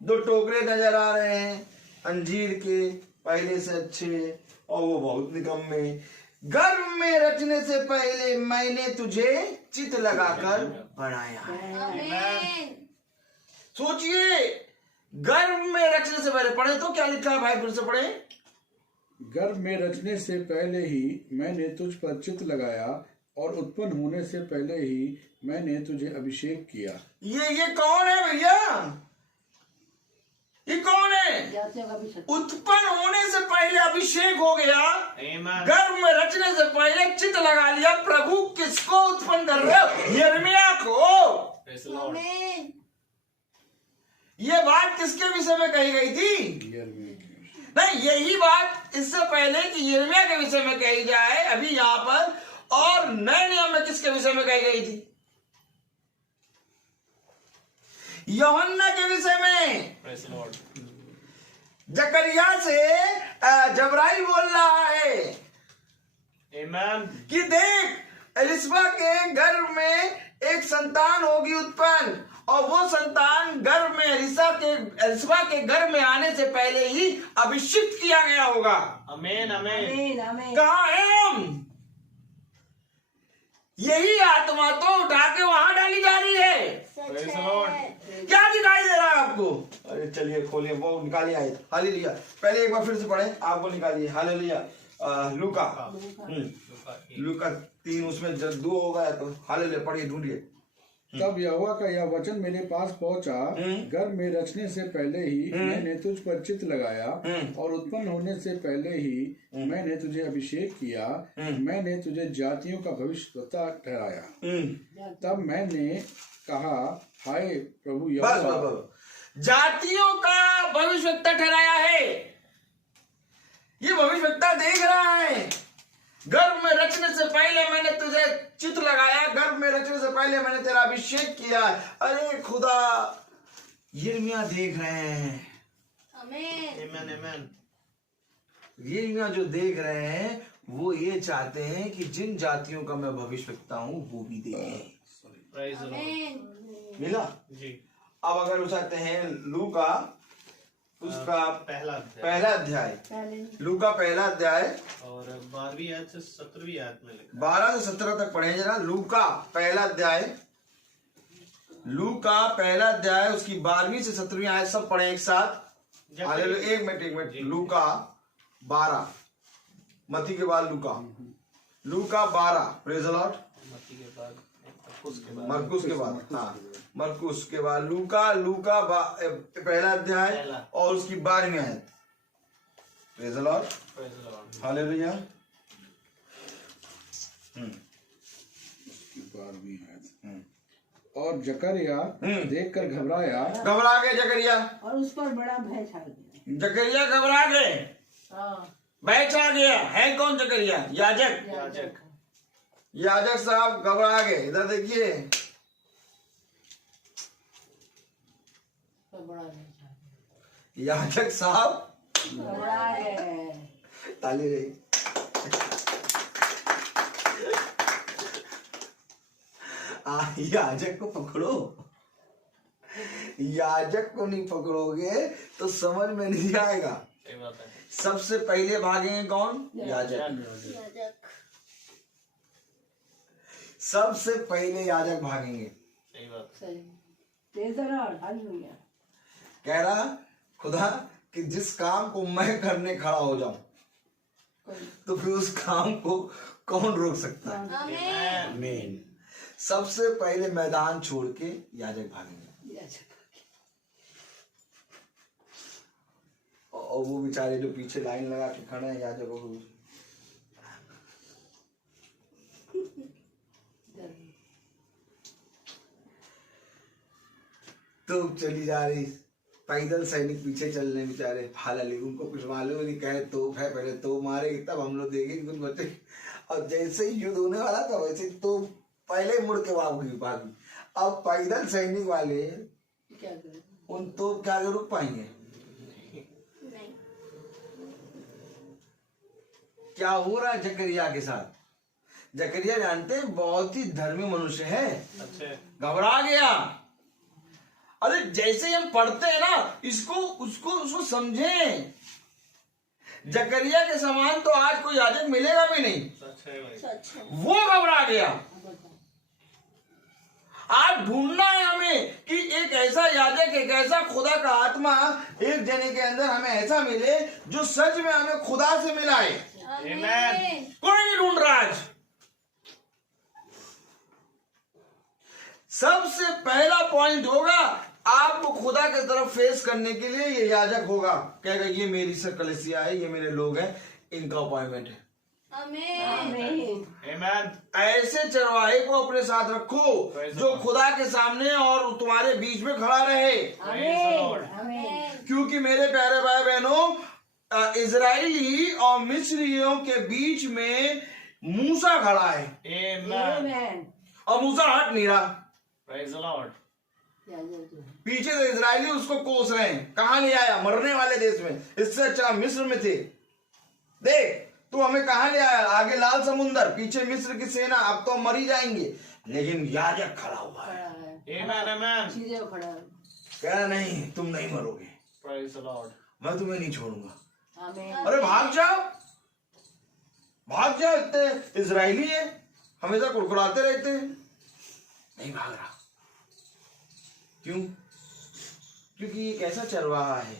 2 टोकरे नजर आ रहे हैं अंजीर के, पहले से अच्छे और वो बहुत निकम्मे। गर्भ में रचने से पहले मैंने तुझे चित्त लगाकर बनाया। आमीन। सोचिए, गर्भ में रचने से पहले, पढ़े तो क्या लिखा है भाई, फिर से पढ़े। गर्भ में रचने से पहले ही मैंने तुझ पर चित्त लगाया, और उत्पन्न होने से पहले ही मैंने तुझे अभिषेक किया। ये कौन है भैया? ये कौन है? उत्पन्न होने से पहले अभिषेक हो गया, आमेन। गर्भ में रचने से पहले चित्त लगा लिया। प्रभु किसको उत्पन्न कर रहे हो? यिर्मयाह को। Praise the Lord. आमीन। ये बात किसके विषय में कही गई थी? नहीं, यही बात इससे पहले कि यिर्मयाह के विषय में कही जाए अभी यहाँ पर, और नए नियम में किसके विषय में कही गई थी? यूहन्ना के विषय में। Praise the Lord. जकरिया से जबराइल बोल रहा है आमेन। कि देख, एलिसबा के गर्भ में एक संतान होगी उत्पन्न, और वो संतान गर्भ में एलिसबा के गर्भ में आने से पहले ही अभिषिक्त किया गया होगा। आमेन आमेन। कहाँ है हम? यही आत्मा तो उठा के वहां डाली जा रही है। Praise the Lord. क्या दिखाई दे रहा है आपको? अरे चलिए खोलिए, वो निकालिए आयत। हालेलुया। पहले एक बार फिर से पढ़े, आपको निकालिए। हालेलुया। लूका लूका 3 उसमें 2 होगा तो हालेलुया। पढ़िए, ढूंढिए। तब यहोवा का यह वचन मेरे पास पहुंचा, गर्भ में रचने से पहले ही मैंने तुझ पर चित्त लगाया, और उत्पन्न होने से पहले ही मैंने तुझे अभिषेक किया। मैंने तुझे जातियों का भविष्यवक्ता ठहराया। तब मैंने कहा, हाय प्रभु यहोवा। जातियों का भविष्यवक्ता ठहराया है। ये भविष्यवक्ता देख रहा है, गर्भ में रचने से पहले मैंने तुझे पहले मैंने तेरा अभिषेक किया। अरे खुदा, यिर्मयाह देख रहे हैं, आमीन। Amen, amen. यिर्मयाह जो देख रहे हैं वो ये चाहते हैं कि जिन जातियों का मैं भविष्यवक्ता हूं वो भी देखें। Praise the Lord. आमीन। मिला। जी। अब अगर उठाते हैं लूका उसका पहला अध्याय, लूका पहला अध्याय और 12वीं आयत से 17वीं आयत में लिखा 12 से 17 तक पढ़े जरा। लूका पहला अध्याय, लूका पहला अध्याय उसकी 12वीं से 17वीं आयत सब पढ़े एक साथ। हालेलुया। एक मिनट। लूका 12, मत्ती के बाद लूका 12, प्रेज द लॉर्ड। मत्ती के बाद मरकुस के बाद, हाँ मरकुस के बाद लूका पहला अध्याय और उसकी 12वीं आयत। Praise the Lord, Praise the Lord. Hallelujah. उसकी 12वीं आयत। और जकरिया देखकर घबरा गए जकरिया, और उस पर बड़ा भय छा गया। जकरिया घबरा गए, हाँ, भय छा गया। है कौन जकरिया? याजक। याजक। याजक साहब घबरा गए। इधर देखिए, तो बड़ा भय छा गया। याजक साहब घबरा गए। ताली रही। याजक को पकड़ो, याजक को नहीं पकड़ोगे तो समझ में नहीं आएगा। सही बात है। सबसे पहले भागेंगे कौन? याजक। याजक। सबसे पहले याजक भागेंगे। सही बात है। सही। Praise the Lord, hallelujah. कह रहा खुदा कि जिस काम को मैं करने खड़ा हो जाऊं तो फिर उस काम को कौन रोक सकता है? आमीन। आमीन। सबसे पहले मैदान छोड़ के याजक भागेंगे। और वो बेचारे जो पीछे लाइन लगा के खड़े हैं याजकों को, तो चली जा रही पैदल सैनिक पीछे चल रहे बेचारे फालली, उनको कुछ मालूम नहीं, कहे तोप है, पहले तोप मारेगी तब हम लोग देखेंगे कुछ बचे। और जैसे ही युद्ध होने वाला था वैसे तो पहले मुड़ के भागी। अब पैदल सैनिक वाले क्या करें? उन तो क्या रुक पाएंगे? नहीं। क्या हो रहा है जकरिया के साथ? जकरिया जानते हैं बहुत ही धर्मी मनुष्य है, अच्छा। घबरा गया। अरे जैसे ही हम पढ़ते हैं ना उसको समझें। जकरिया के समान तो आज कोई याजक मिलेगा भी नहीं। सच है भाई। सच है। वो घबरा गया। आज ढूंढना है हमें कि एक ऐसा याजक, एक ऐसा खुदा का आत्मा एक जने के अंदर हमें ऐसा मिले जो सच में हमें खुदा से मिलाए। आमीन। कोई नहीं ढूंढ रहा आज। सबसे पहला पॉइंट होगा आपको खुदा की तरफ फेस करने के लिए ये याजक होगा, कहेगा ये मेरी कलीसिया है, ये मेरे लोग हैं, इनका अपॉइंटमेंट है। आमीन। Amen. ऐसे चरवाहे को अपने साथ रखो जो खुदा के सामने और तुम्हारे बीच में खड़ा रहे। Praise the Lord. आमीन। क्योंकि मेरे प्यारे भाई बहनों, इजरायली और मिस्रियों के बीच में मूसा खड़ा है Amen. और मूसा हट नहीं रहा। Praise the Lord. पीछे से इजरायली उसको कोस रहे हैं, कहां ले आया? मरने वाले देश में, इससे अच्छा मिस्र में थे। देख तू हमें कहां ले आया? आगे लाल समुंदर, पीछे मिस्र की सेना, अब तो मर ही जाएंगे। लेकिन याजक खड़ा हुआ है, Amen. Amen. सीधे खड़ा है। कह रहा नहीं तुम नहीं मरोगे, Praise the Lord. मैं तुम्हें नहीं छोड़ूंगा। आमीन। अरे भाग जाओ, भाग जाओ, इतने इजरायली है, हमेशा कुड़कुड़ाते रहते हैं। नहीं भाग रहा। क्यों? क्योंकि एक ऐसा चरवाहा है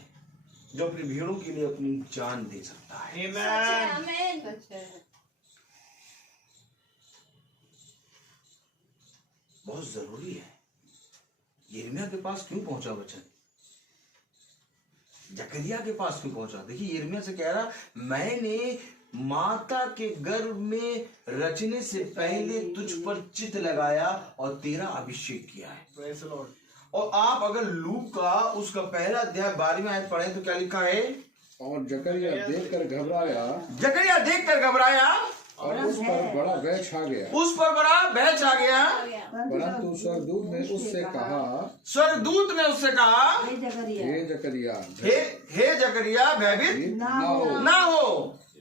जो अपनी भीड़ों के लिए अपनी जान दे सकता है। सच है। Amen. आमीन। सच है। बहुत जरूरी है। यिर्मयाह के पास क्यों पहुंचा वचन? जकरिया के पास क्यों पहुंचा? देखिए यिर्मयाह से कह रहा, मैंने माता के गर्भ में रचने से पहले तुझ पर चित्त लगाया और तेरा अभिषेक किया है। Praise the Lord. और आप अगर लूका उसका पहला अध्याय 12वीं आयत पढ़ें तो क्या लिखा है? और जकरिया देखकर घबराया जकरिया देखकर घबराया और उस पर बड़ा भय छा गया। उस पर बड़ा भय छा गया। परंतु स्वर्गदूत ने उससे कहा, स्वर्गदूत ने उससे कहा, हे जकरिया, हे जकरिया, भयभीत ना हो, ना हो,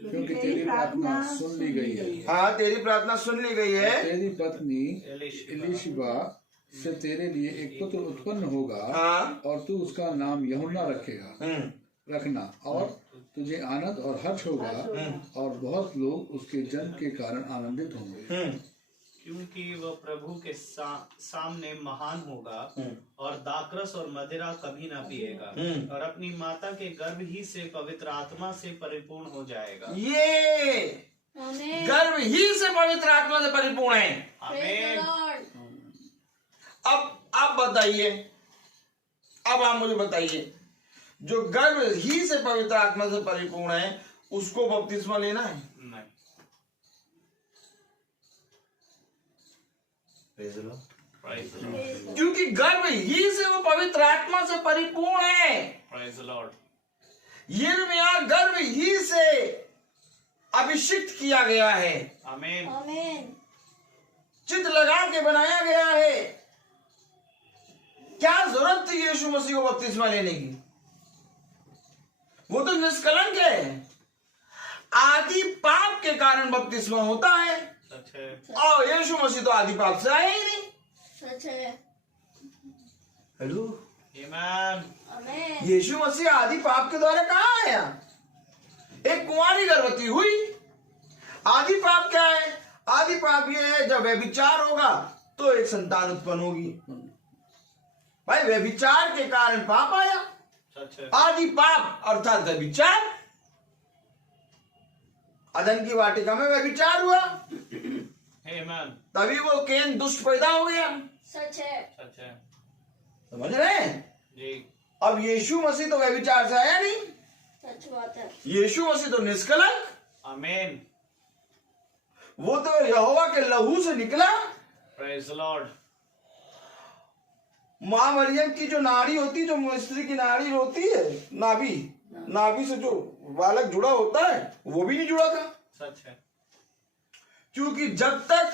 क्योंकि तेरी प्रार्थना सुन ली गई है। हाँ, तेरी प्रार्थना सुन ली गई है। तेरी पत्नी एलिशिबा से तेरे लिए एक पुत्र उत्पन्न होगा, हाँ। और तू उसका नाम यूहन्ना रखना, और तुझे आनंद और हर्ष होगा, और बहुत लोग उसके जन्म के कारण आनंदित होंगे, क्योंकि वह प्रभु के सामने महान होगा और दाखरस और मदिरा कभी ना पिएगा, और अपनी माता के गर्भ ही से पवित्र आत्मा से परिपूर्ण हो जाएगा। ये आमीन। गर्भ ही से पवित्र आत्मा से परिपूर्ण है। Praise the Lord. अब आप बताइए, अब आप मुझे बताइए, जो गर्भ ही से पवित्र आत्मा से परिपूर्ण है उसको बपतिस्मा लेना है? नहीं। Praise the Lord. Praise the Lord. क्योंकि गर्भ ही से वो पवित्र आत्मा से परिपूर्ण है। Praise the Lord. यिर्मयाह गर्भ ही से अभिषिक्त किया गया है, आमीन। आमीन। चित्त लगा के बनाया गया है। क्या जरूरत थी यीशु मसीह को बपतिस्मा लेने की? वो तो निष्कलंक है। आदि पाप के कारण बपतिस्मा होता है, सच है। और यीशु मसीह तो आदि पाप से आए ही नहीं। सच है। हेलो, आमीन। आमीन। यीशु मसीह आदि पाप के द्वारा कहाँ आया? एक कुंवारी गर्भवती हुई। आदि पाप क्या है? आदि पाप ये है, जब व्यभिचार होगा तो एक संतान उत्पन्न होगी। भाई, व्यभिचार के कारण पाप आया। सच है। आदि पाप अर्थात व्यभिचार। अदन की वाटिका में व्यभिचार हुआ, आमीन। तभी वो केन दुष्ट पैदा हो गया। सच है। सच है। समझ रहे हैं? जी। अब यीशु मसीह तो व्यभिचार से आया नहीं। सच बात है। यीशु मसीह तो निष्कलंक, आमीन। वो तो यहोवा के लहू से निकला। Praise the Lord. माँ मरियम की जो नाड़ी होती, जो स्त्री की नाड़ी होती है, नाभि से जो बालक जुड़ा होता है, वो भी नहीं जुड़ा था। सच है। क्योंकि जब तक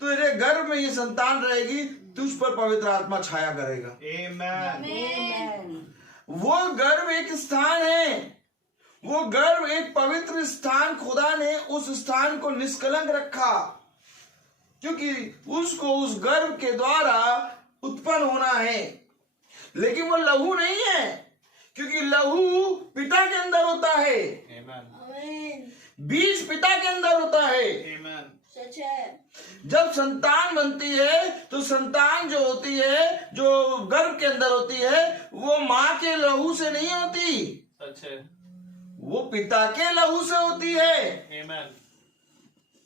तेरे गर्भ में ये संतान रहेगी, तुझ पर पवित्र आत्मा छाया करेगा। आमीन। वो गर्भ एक स्थान है, वो गर्भ एक पवित्र स्थान। खुदा ने उस स्थान को निष्कलंक रखा, क्योंकि उसको उस गर्भ के द्वारा उत्पन्न होना है। लेकिन वो लहू नहीं है, क्योंकि लहू पिता के अंदर होता है, आमीन। बीज पिता के अंदर होता है। सच है। जब संतान बनती है तो संतान जो होती है, जो गर्भ के अंदर होती है, वो माँ के लहू से नहीं होती, सच है। वो पिता के लहू से होती है।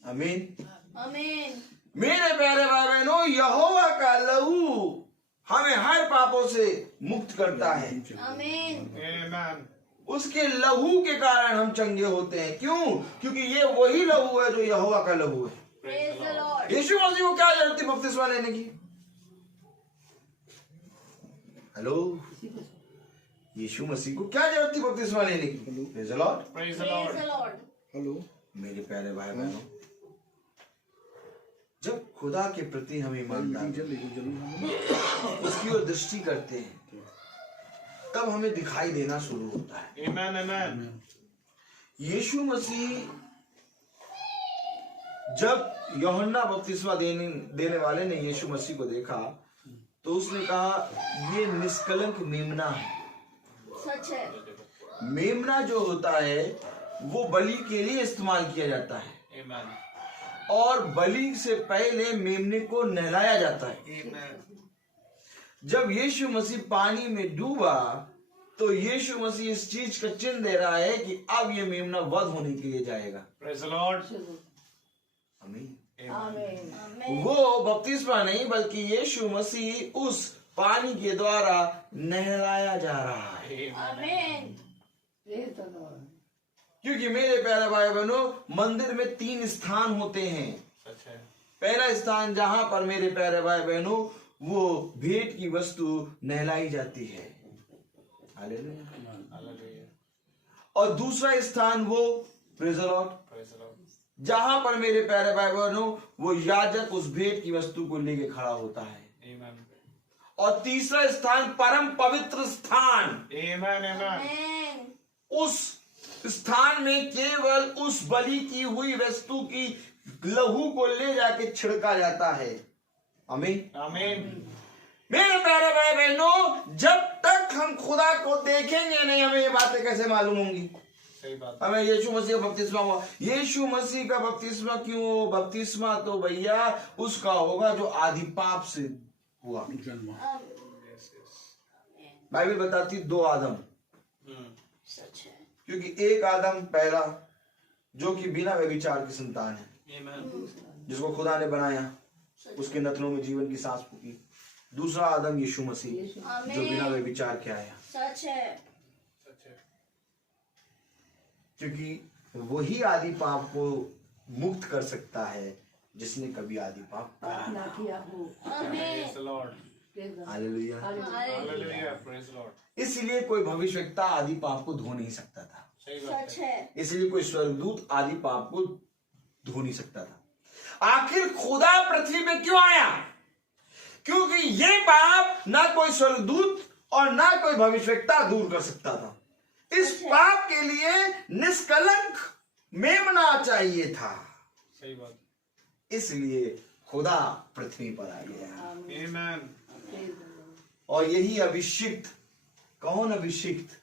आमीन। आमीन। मेरे प्यारे भाई बहनों, यहोवा का लहू हमें हर पापों से मुक्त करता है। आमीन। उसके लहू के कारण हम चंगे होते हैं। क्यों? क्योंकि ये वही लहू है जो यहोवा का लहू है। Praise the Lord. यीशु मसीह को क्या जरूरत थी बपतिस्मा लेने की? हेलो, यीशु मसीह को क्या जरूरत थी बपतिस्मा लेने की? Praise the Lord. Praise the praise the Lord. Lord. Hello, मेरे प्यारे भाई बहनों, जब खुदा के प्रति हम ईमानदार उसकी ओर दृष्टि करते हैं, तब हमें दिखाई देना शुरू होता है। आमीन। यीशु मसीह जब यूहन्ना बपतिस्मा देने वाले ने यीशु मसीह को देखा, तो उसने कहा, ये निष्कलंक मेमना है। सच है। मेमना जो होता है वो बलि के लिए इस्तेमाल किया जाता है, आमीन। और बलि से पहले मेमने को नहलाया जाता है। जब यीशु मसीह पानी में डूबा, तो यीशु मसीह इस चीज का चिन्ह दे रहा है कि अब ये मेमना वध होने के लिए जाएगा। Praise the Lord. आमीन। आमीन। वो बपतिस्मा नहीं, बल्कि यीशु मसीह उस पानी के द्वारा नहलाया जा रहा है। आमीन। क्योंकि मेरे प्यारे भाई बहनों, मंदिर में 3 स्थान होते हैं। सच है। पहला स्थान जहां पर मेरे प्यारे भाई बहनों वो भेंट की वस्तु नहलाई जाती है। हालेलुया। हालेलुया। और दूसरा स्थान वो praise the Lord, praise the Lord. जहां पर मेरे प्यारे भाई बहनों वो याजक उस भेंट की वस्तु को लेके खड़ा होता है। Amen. और तीसरा स्थान परम पवित्र स्थान। Amen. Amen. Amen. उस स्थान में केवल उस बलि की हुई वस्तु की लहू को ले जाके छिड़का जाता है। आमीन। Amen. मेरे प्यारे भाई बहनों, जब तक हम खुदा को देखेंगे नहीं, हमें ये बातें कैसे मालूम होंगी? सही बात। हमें यीशु मसीह का बपतिस्मा हुआ। यीशु मसीह का बपतिस्मा क्यों हो? बपतिस्मा तो भैया उसका होगा जो आदि पाप से हुआ। जन्म Yes, yes. बाइबल बताती 2 आदम, सच है। क्योंकि एक आदम पहला जो कि बिना व्यभिचार की संतान है, Amen. जिसको खुदा ने बनाया, उसके नथनों में जीवन की सांस फूकी। दूसरा आदम यीशु मसीह जो बिना व्यभिचार के आया, सच है। सच है। क्योंकि वही आदि पाप को मुक्त कर सकता है जिसने कभी आदि पाप करा ना किया हो। Praise the Lord. Hallelujah. Hallelujah. Praise the Lord. इसलिए कोई भविष्यवक्ता आदि पाप को धो नहीं सकता था। सही बात सच है। है। इसलिए कोई स्वर्गदूत आदि पाप को धो नहीं सकता था। आखिर खुदा पृथ्वी पे क्यों आया? क्योंकि ये पाप ना कोई स्वर्गदूत और ना कोई भविष्यवक्ता दूर कर सकता था। इस पाप के लिए निष्कलंक मेमना चाहिए था, सही बात। इसलिए खुदा पृथ्वी पर आ गया। Amen. और यही अभिषिक्त, कौन अभिषिक्त?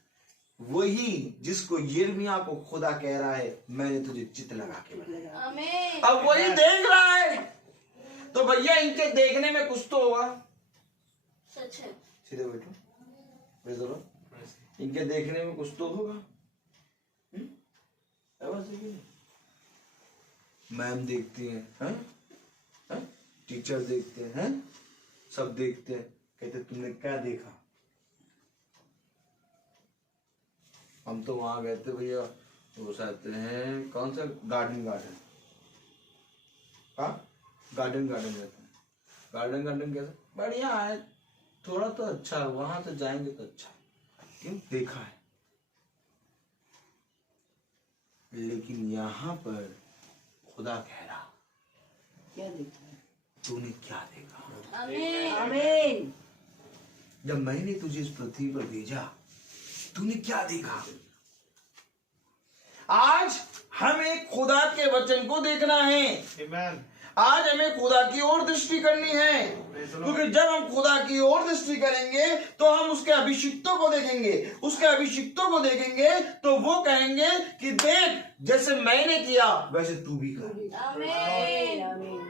वही जिसको यिर्मयाह को खुदा कह रहा है, मैंने तुझे चित्त लगा के बनाया। आमीन। अब वही देख रहा है, तो भैया इनके देखने में कुछ तो होगा। सच है। सीधे बैठो, बेजरो, इनके देखने में कुछ तो होगा। मैम देखती हैं, टीचर देखते हैं, सब देखते हैं, कहते तुमने क्या देखा? हम तो वहां गए थे भैया, वो कहते हैं कौन सा गार्डन गार्डन गए थे। गार्डन कैसा बढ़िया है, थोड़ा तो अच्छा है, वहां तो जाएंगे तो अच्छा है। क्यों? देखा है। लेकिन यहाँ पर खुदा कह रहा, क्या देखा है? तूने क्या देखा? आमीन। आमीन। जब मैंने तुझे इस पृथ्वी पर भेजा, तूने क्या देखा? आज हमें खुदा के वचन को देखना है। Amen. आज हमें खुदा की ओर दृष्टि करनी है, क्योंकि जब हम खुदा की ओर दृष्टि करेंगे तो हम उसके अभिषिक्तों को देखेंगे। उसके अभिषिक्तों को देखेंगे तो वो कहेंगे कि देख, जैसे मैंने किया वैसे तू भी कर। आमीन। आमीन।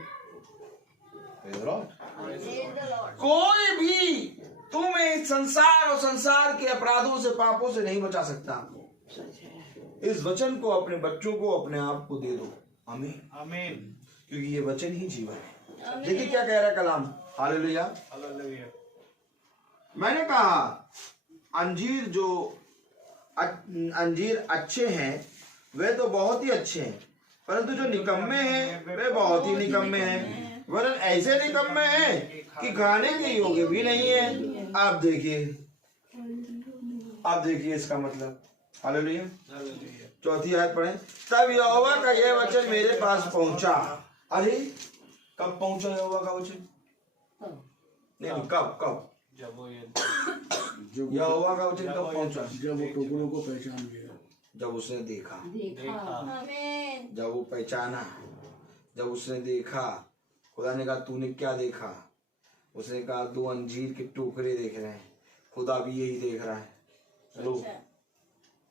Praise the Lord. Praise the Lord. कोई भी तुम्हें इस संसार और संसार के अपराधों से, पापों से नहीं बचा सकता। सच है। इस वचन को अपने बच्चों को, अपने आप को दे दो। आमीन। Amen. क्योंकि ये वचन ही जीवन है। देखिए क्या कह रहा है कलाम। हालेलुया। Hallelujah. मैंने कहा अंजीर अच्छे हैं, वे तो बहुत ही अच्छे हैं, परंतु जो निकम्मे हैं वे बहुत ही निकम्मे हैं, वरन ऐसे निकम्मे हैं कि खाने के योग्य भी नहीं है। आप देखिए इसका मतलब। हालेलुया। Hallelujah. 4 आयत पढ़ें। तब यहोवा का यह वचन मेरे पास पहुंचा। अरे कब पहुंचा यहोवा का वचन? नहीं, कब जब वो ये यहोवा का वचन कब पहुंचा? जब वो टुकड़ों को पहचान गया, जब उसने देखा, देखा। आमीन। जब वो पहचाना, जब उसने देखा। खुदा ने कहा तूने क्या देखा? उसने कहा 2 अंजीर के टुकड़े देख रहे हैं। खुदा भी यही देख रहा है। चलो, सच है।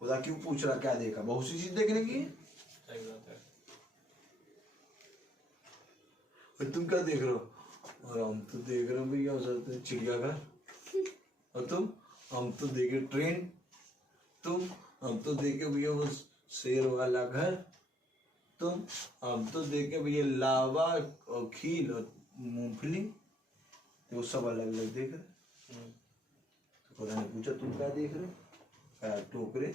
खुदा क्यों पूछ रहा क्या देखा? बहुत सी चीज देखने की है। सही बात है। और तुम क्या देख रहे हो? और हम तो देख रहे हो भैया उधर चिड़ियाघर। और तुम? हम तो देखे ट्रेन। हम तो देखे भैया वो शेर वाला घर। हम तो देखे भैया लावा और खील और मूंगफली, वो सब अलग अलग देख रहे। तो खुदा ने पूछा तुम क्या देख रहे हो? कहा टोकरे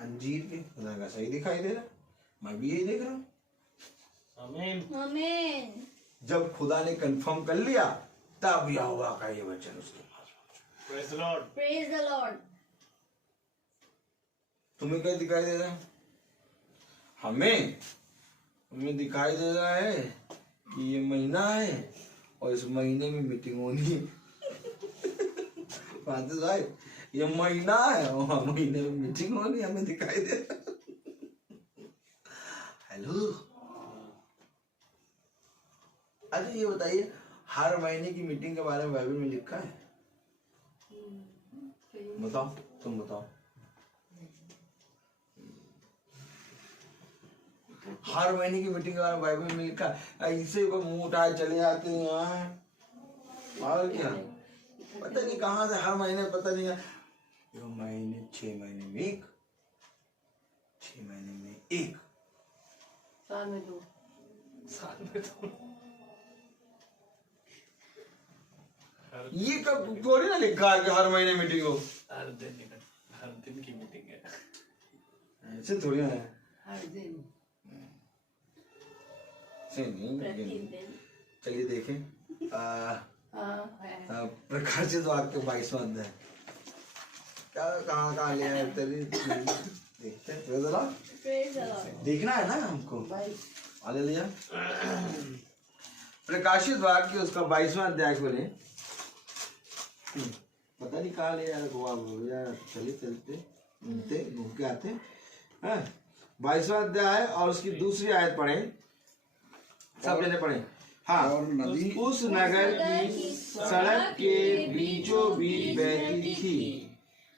अंजीर के। खुदा का सही दिखाई दे रहा, मैं भी यही देख रहा हूँ। Amen. आमीन। जब खुदा ने कंफर्म कर लिया, तब यहोवा का ये वचन उसके पास पहुंचा। Praise the Lord. Praise the Lord. तुम्हें क्या दिखाई दे रहा है? हमें हमें दिखाई दे रहा है कि ये महीना है और इस महीने में मीटिंग होनी है। फ्रांसिस भाई, ये महीना है और महीने में मीटिंग होनी हमें दिखाई दे रहा है। हेलो, अच्छा ये बताइए, हर महीने की मीटिंग के बारे में बाइबल में लिखा है? बताओ, तुम बताओ। हर महीने की मीटिंग के बारे में बाइबल में लिखा है? इससे कोई मुंह उठाए चले जाते हैं यहाँ, और क्या पता नहीं कहाँ से हर महीने, पता नहीं ये महीने 6 महीने में एक, 6 महीने में एक, साल में 2, साल में तो ये कब थोड़ी ना लिखा है कि हर महीने मीटिंग हो। हर दिन की मीटिंग है। ऐसे थोड़ी ना है। हर दिन सही नहीं। चलिए देखें, है। प्रकाशित वाक्य 22वां अध्याय, क्या कहाँ ले आए तेरी, देखते हैं जरा, Praise the Lord. देखना है ना हमको। 22 हालेलुया। प्रकाशित वाक्य उसका 22वां अध्याय खोले। पता नहीं कहाँ ले यार, गोवा यार, चले चलते घूमते घूम के आते हैं। 22वां अध्याय और उसकी दूसरी आयत पढ़े, सब जने पढ़े। हाँ, और नदी उस नगर की सड़क के बीचों बीच बहती थी,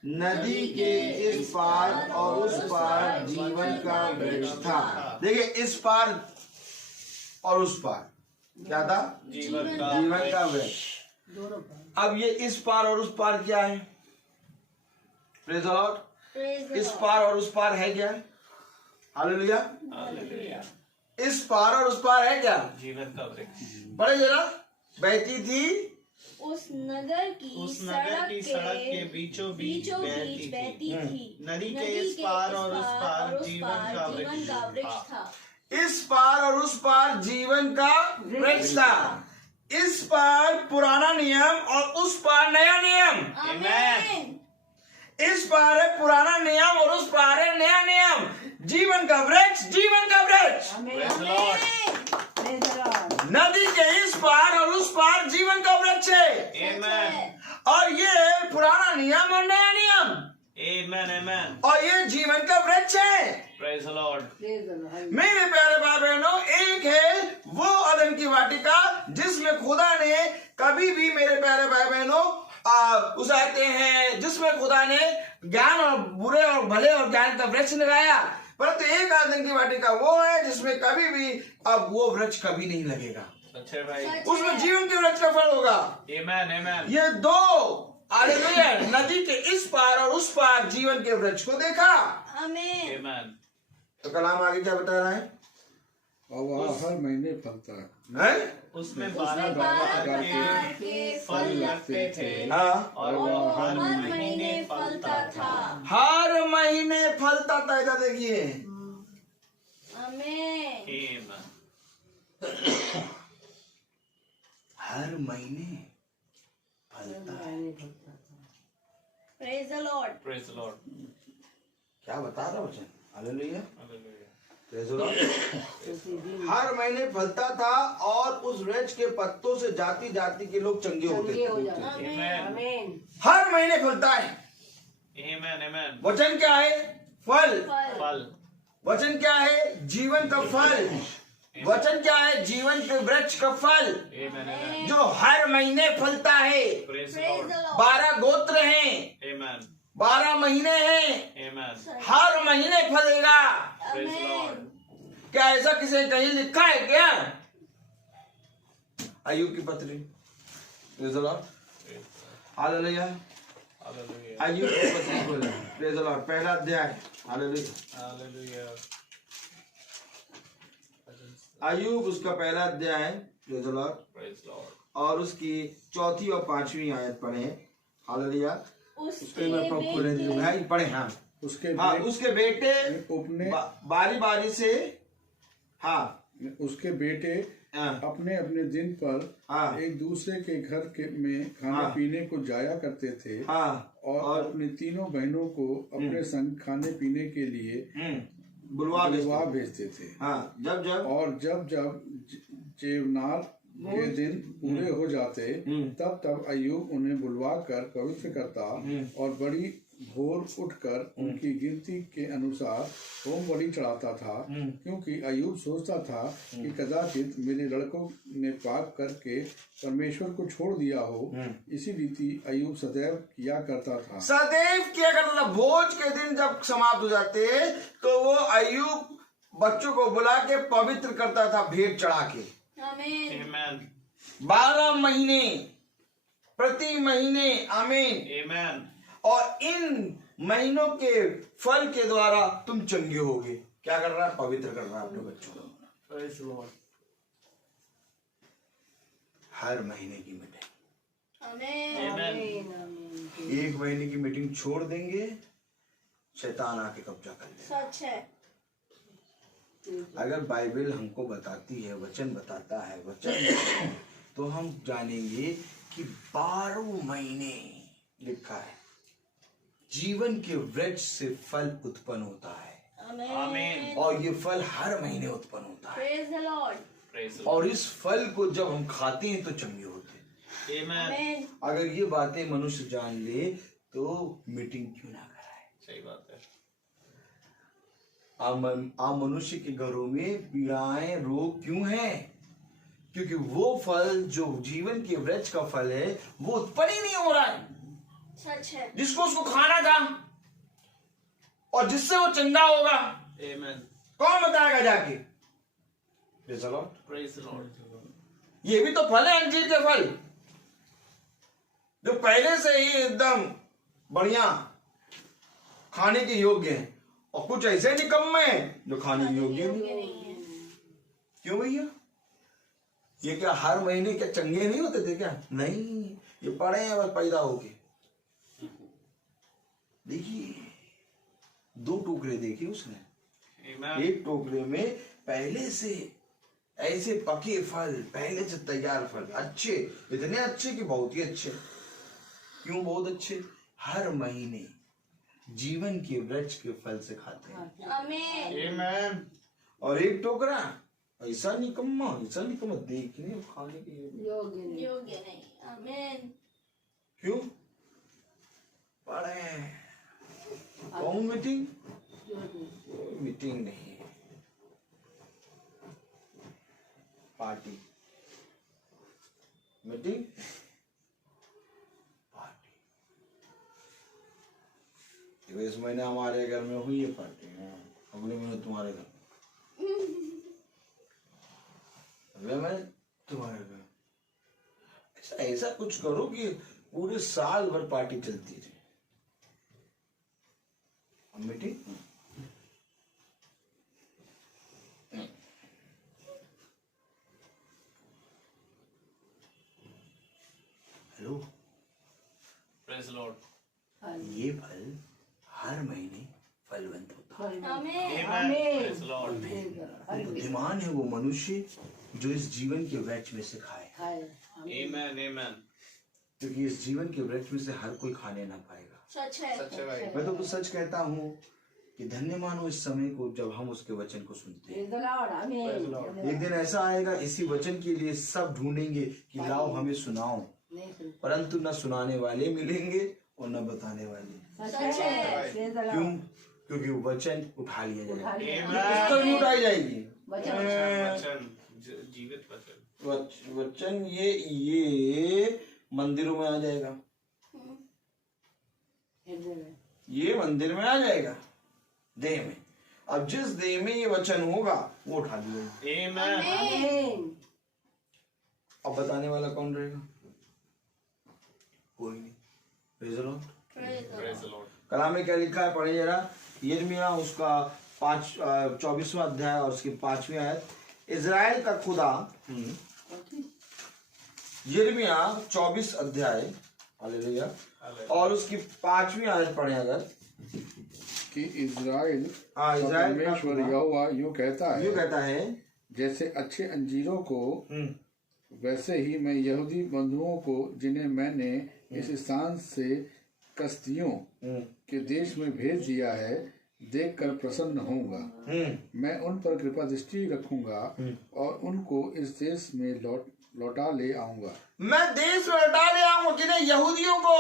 नदी के इस पार और उस पार जीवन का वृक्ष था। देखिए, इस पार और उस पार क्या था? जीवन का जीवन का वृक्ष। दोनों पर। अब ये इस पार और उस पार क्या है? Praise the Lord. Praise the इस Lord. पार और उस पार है क्या? हालेलुया। हालेलुया। इस पार और उस पार है क्या? जीवन का वृक्ष। पढ़े जरा। बहती थी उस नगर की सड़क के बीचों बीच बहती थी, नदी के इस पार और उस पार जीवन का वृक्ष था। इस पार और उस पार जीवन का वृक्ष था। इस पार पुराना नियम और उस पार नया नियम। आमीन। इस पार है पुराना नियम और उस पार है नया नियम। जीवन का वृक्ष, जीवन का वृक्ष। Praise the Lord. Praise the Lord. नदी के इस पार और उस पार जीवन का वृक्ष है। Amen. और ये पुराना नियम और नया नियम, Amen. Amen. और ये जीवन का वृक्ष है। Praise the Lord. Praise the Lord. मेरे प्यारे भाई बहनों, एक है वो अदन की वाटिका जिसमें खुदा ने कभी भी, मेरे प्यारे भाई बहनों, उसाते हैं, जिसमें खुदा ने ज्ञान और बुरे और भले और ज्ञान का वृक्ष लगाया। परंतु एक अदन की वाटिका वो है जिसमें कभी भी अब वो वृक्ष कभी नहीं लगेगा, अच्छे भाई। उसमें जीवन के वृक्ष का फल होगा। Amen. Amen. ये दो, हालेलुया, नदी के इस पार और उस पार जीवन के वृक्ष को देखा। आमीन। Amen. तो कलाम आगे क्या बता रहा है? और वह हर महीने फलता है। हैं? उसमें 12 प्रकार के के फल फल लगते थे हाँ, और और हर हर महीने महीने फलता था। हर महीने फलता था। इधर देखिए, आमीन। Amen. हर महीने फलता है। Praise the Lord. Praise the Lord. क्या बता रहा वचन? Hallelujah, Hallelujah. Praise the Lord. हर महीने फलता था और उस वृक्ष के पत्तों से जाति जाति के लोग चंगे होते चंगे हो थे। जाना। Amen. आमीन। हर महीने फलता है। Amen. Amen. वचन क्या है? फल। फल। फल। वचन क्या है? जीवन का फल। वचन क्या है? जीवन के वृक्ष का फल Amen. Amen. जो हर महीने फलता है। Praise the Praise Lord. the Lord. 12 गोत्र हैं, Amen. 12 महीने हैं, Amen. हर महीने फलेगा। Praise the Lord. क्या ऐसा किसी ने कहीं लिखा है क्या? अय्यूब की पत्री, praise the Lord, hallelujah. Hallelujah. अय्यूब की पत्री खोले, प्रेज़ द लॉर्ड, पहला अध्याय, हालेलुया। Hallelujah. अय्यूब उसका पहला अध्याय, praise the Lord, Praise the Lord. और उसकी चौथी और 5वीं आयत पढ़े, हालेलुया। उसके मैं खोले बेटे भाई पढ़े। हाँ, उसके हाँ, बे- उसके बेटे अपने बारी बारी से, हाँ, उसके बेटे हाँ, अपने अपने दिन पर हाँ, एक दूसरे के घर के में खाने हाँ। पीने को जाया करते थे हाँ, और अपनी तीनों बहनों को अपने संग खाने पीने के लिए बुलवा भेजते थे। हाँ, जब जब और जब जेवनार के दिन पूरे हो जाते तब तब अय्यूब उन्हें बुलवा कर पवित्र करता और बड़ी भोर उठकर उनकी गिनती के अनुसार होम बलि चढ़ाता था, क्योंकि अय्यूब सोचता था कि कदाचित मेरे लड़कों ने पाप करके परमेश्वर को छोड़ दिया हो। इसी रीति अय्यूब सदैव किया करता था। सदैव किया करता था। भोज के दिन जब समाप्त हो जाते तो वो अय्यूब बच्चों को बुला के पवित्र करता था, भेंट चढ़ा के। आमीन। 12 महीने, प्रति महीने। आमीन। और इन महीनों के फल के द्वारा तुम चंगे होगे। क्या कर रहा है? पवित्र कर रहा है अपने बच्चों को। हर महीने की मीटिंग। आमीन। एक महीने की मीटिंग छोड़ देंगे, शैतान आके कब्जा कर लेगा। सच है। अगर बाइबल हमको बताती है, वचन बताता है, वचन तो हम जानेंगे कि 12 महीने लिखा है, जीवन के वृक्ष से फल उत्पन्न होता है। आमीन। और ये फल हर महीने उत्पन्न होता है। Praise the Lord. और इस फल को जब हम खाते हैं तो चंगे होते हैं। आमीन। अगर ये बातें मनुष्य जान ले तो मीटिंग क्यों ना कराए? सही बात है। आम मनुष्य के घरों में पीड़ाएं, रोग क्यों हैं? क्योंकि वो फल जो जीवन के वृक्ष का फल है वो उत्पन्न ही नहीं हो रहा है, सच है। जिसको उसको खाना था और जिससे वो चंगा होगा। Amen. कौन बताएगा जाके? Praise the Lord. Praise the Lord. ये भी तो फल है, अंजीर के फल, जो पहले से ही एकदम बढ़िया खाने के योग्य हैं, और कुछ ऐसे निकम्मे हैं जो खाने के योग्य नहीं है। क्यों भैया? ये क्या हर महीने क्या चंगे नहीं होते थे क्या? नहीं, ये पड़े हैं बस पैदा होके। देखिए 2 टोकरे देखे उसने। Amen. एक टोकरे में पहले से ऐसे पके फल, पहले से तैयार फल, अच्छे, इतने अच्छे कि बहुत ही अच्छे। क्यों बहुत अच्छे? हर महीने जीवन के वृक्ष के फल से खाते हैं। आमीन। Amen. और एक टोकरा ऐसा निकम्मा देखने और खाने के लिए योग्य नहीं। आमीन। क्यों पढ़े? कौन मीटिंग? मीटिंग नहीं, पार्टी। Meeting, party. इस महीने हमारे घर में हुई है पार्टी, अगले महीने तुम्हारे घर, अगले महीने तुम्हारे घर। ऐसा कुछ करो कि पूरे साल भर पार्टी चलती रहे। Meeting hello, Praise the Lord. ये फल हर महीने फलवंत होता है। आमीन। Amen. Praise the Lord. बुद्धिमान है वो मनुष्य जो इस जीवन के वृक्ष में से खाए, Amen. Amen. क्योंकि इस जीवन के वृक्ष में से हर कोई खाने ना पाएगा। सच है। सच है भाई। मैं तो सच कहता हूँ कि धन्य मानो इस समय को जब हम उसके वचन को सुनते हैं। एक दिन ऐसा आएगा, इसी वचन के लिए सब ढूंढेंगे कि लाओ हमें सुनाओ, परंतु न सुनाने वाले मिलेंगे और न बताने वाले। सच है। क्यों? क्योंकि वचन उठा लिया जाएगा, Amen. पुस्तक नहीं उठाई जाएगी। वचन, जीवित वचन। वचन ये मंदिरों में आ जाएगा, ये मंदिर में आ जाएगा, देह में। अब जिस देह में ये वचन होगा वो उठा लिया। Amen. अब बताने वाला कौन रहेगा? कोई नहीं। Praise the Lord. Praise the Lord. कलाम में क्या लिखा है? पढ़िए जरा। यिर्मयाह उसका 24वां अध्याय और उसकी 5वीं आयत। इजराइल का खुदा, यिर्मयाह 24 अध्याय, हालेलुया, और उसकी 5वीं आयत पढ़े अगर, कि इजराइल हाँ, इजराइल का परमेश्वर खुदा यहोवा यूं कहता है, जैसे अच्छे अंजीरों को वैसे ही मैं यहूदी बंधुओं को जिन्हें मैंने इस स्थान से कसदियों के देश में भेज दिया है, देखकर प्रसन्न होऊंगा। मैं उन पर कृपा दृष्टि रखूंगा और उनको इस देश में लौटा ले आऊंगा। मैं देश में लौटा ले आऊंगा कि नहीं, यहूदियों को।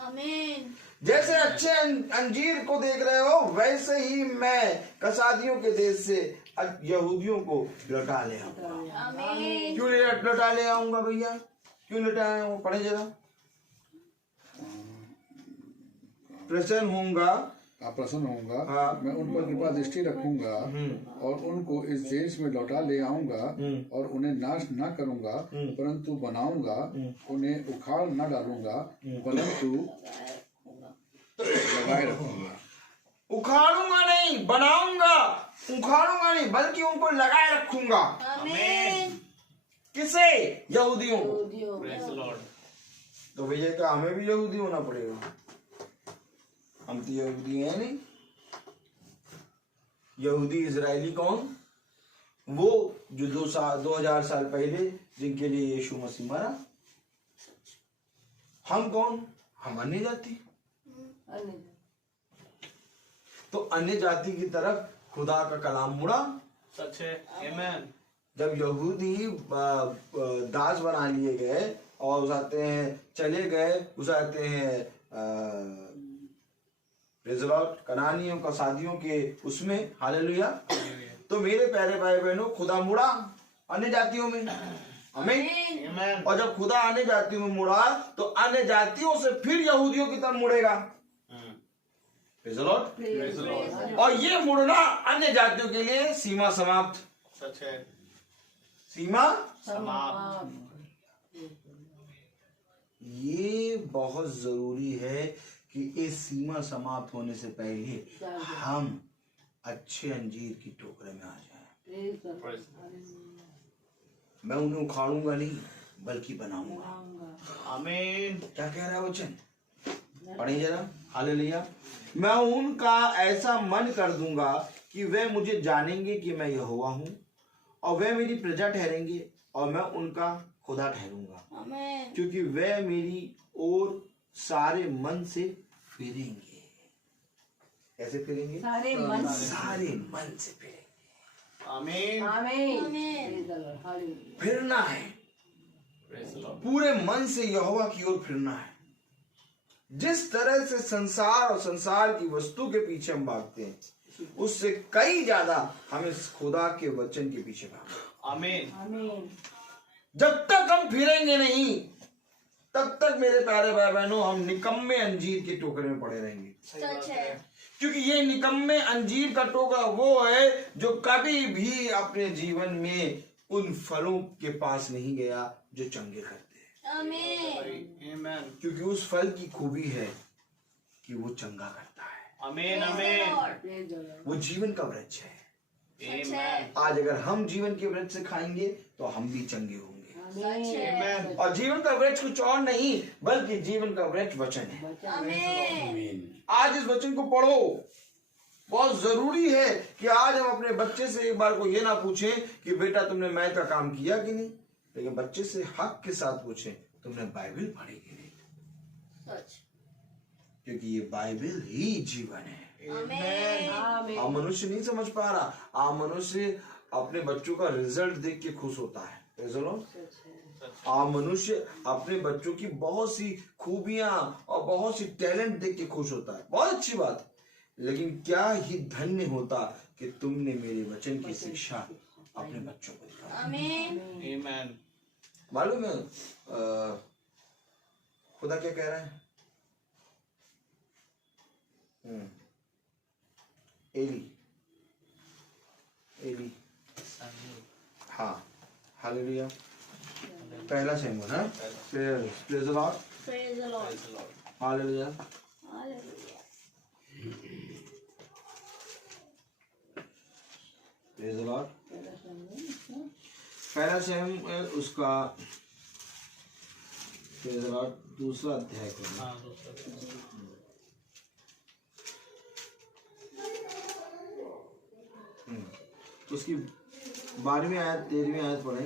आमीन। जैसे अच्छे अंजीर को देख रहे हो, वैसे ही मैं कसादियों के देश से यहूदियों को लौटा ले आऊंगा। आमीन। क्यों लौटा ले आऊंगा भैया, क्यों लौटा आऊंगा? पढ़े जरा। प्रसन्न होऊंगा, हाँ। मैं उन पर कृपा दृष्टि रखूंगा और उनको इस देश में लौटा ले आऊंगा और उन्हें नाश न करूंगा परंतु बनाऊंगा, उन्हें उखाड़ न डालूंगा परंतु लगाए रखूंगा। उखाड़ूंगा नहीं, बनाऊंगा, उखाड़ूंगा नहीं, बल्कि उनको लगाए रखूंगा। आमीन। किसे? यहूदियों को। Praise the Lord. तो भैया क्या हमें भी यहूदी होना पड़ेगा? हम तो यहूदी हैं नहीं। यहूदी इजरायली कौन? वो जो 2000 साल पहले जिनके लिए यीशु मसीह मरा। हम कौन? हम अन्य जाति। तो अन्य जाति की तरफ खुदा का कलाम मुड़ा। सच है। Amen. जब यहूदी दास बना लिए गए और उसाते हैं चले गए, उसाते हैं कनानियों कसादियों के उसमें, हालेलुया। तो मेरे प्यारे भाई बहनों, खुदा मुड़ा अन्य जातियों में। आमीन। Amen. और जब खुदा अन्य जातियों में मुड़ा तो अन्य जातियों से फिर यहूदियों की तरफ मुड़ेगा। Praise the Lord. Praise the Lord. और ये मुड़ना अन्य जातियों के लिए सीमा समाप्त। सच है। सीमा समाप्त। ये बहुत जरूरी है कि इस सीमा समाप्त होने से पहले हम अच्छे अंजीर की टोकरे में आ जाएं। मैं उन्हें उखाड़ूंगा नहीं, बल्कि बनाऊंगा। आमीन। क्या कह रहा है वचन? पढ़िए जरा। हालेलुया। मैं उनका ऐसा मन कर दूंगा कि वे मुझे जानेंगे कि मैं यहोवा हूँ, और वे मेरी प्रजा ठहरेंगे और मैं उनका खुदा ठहरूंगा, आमीन। क्योंकि वे मेरी ओर सारे मन से फिरेंगे। कैसे फिरेंगे? सारे मन से। सारे मन से फिरेंगे। आमीन। आमीन। फिरना है, Praise the Lord. पूरे मन से यहोवा की ओर फिरना है। जिस तरह से संसार और संसार की वस्तु के पीछे हम भागते हैं, उससे कई ज्यादा हमें खुदा के वचन के पीछे भागना। आमीन। जब तक हम फिरेंगे नहीं, तब तक मेरे प्यारे भाई बहनों हम निकम्मे अंजीर के टोकरे में पड़े रहेंगे। सच है। क्योंकि ये निकम्मे अंजीर का टोकरा वो है जो कभी भी अपने जीवन में उन फलों के पास नहीं गया जो चंगे करते हैं। आमीन। Amen. क्योंकि उस फल की खूबी है कि वो चंगा करता है। आमीन। आमीन। वो जीवन का वृक्ष है। Amen. आज अगर हम जीवन के वृक्ष से खाएंगे तो हम भी चंगे होंगे। सच है। Amen. और जीवन का वृक्ष कुछ और नहीं, बल्कि जीवन का वृक्ष वचन है। आमीन। आज इस वचन को पढ़ो। बहुत जरूरी है कि आज हम अपने बच्चे से एक बार को ये ना पूछें कि बेटा तुमने मैथ का काम किया कि नहीं, लेकिन बच्चे से हक के साथ पूछें तुमने बाइबल पढ़ी कि नहीं, सच। क्योंकि ये बाइबल ही जीवन है। आमीन। आप मनुष्य नहीं समझ पा रहा। आप मनुष्य अपने बच्चों का रिजल्ट देख के खुश होता है। आप मनुष्य अपने बच्चों की बहुत सी खूबियां और बहुत सी टैलेंट देख के खुश होता है। बहुत अच्छी बात, लेकिन क्या ही धन्य होता कि तुमने मेरे वचन की शिक्षा अपने बच्चों को दी। आमीन। Amen. मालूम है खुदा क्या कह रहा है? एली हाँ, हालेलुया। पहला शैमुएल है। Praise the Lord. Praise the Lord. Praise the Lord. Hallelujah. Hallelujah. Praise the Lord. पहला शैमुएल उसका प्रेज़ द लॉर्ड दूसरा अध्याय को हाँ, दूसरा। उसकी 12वीं आयत 13वीं आयत पढ़े।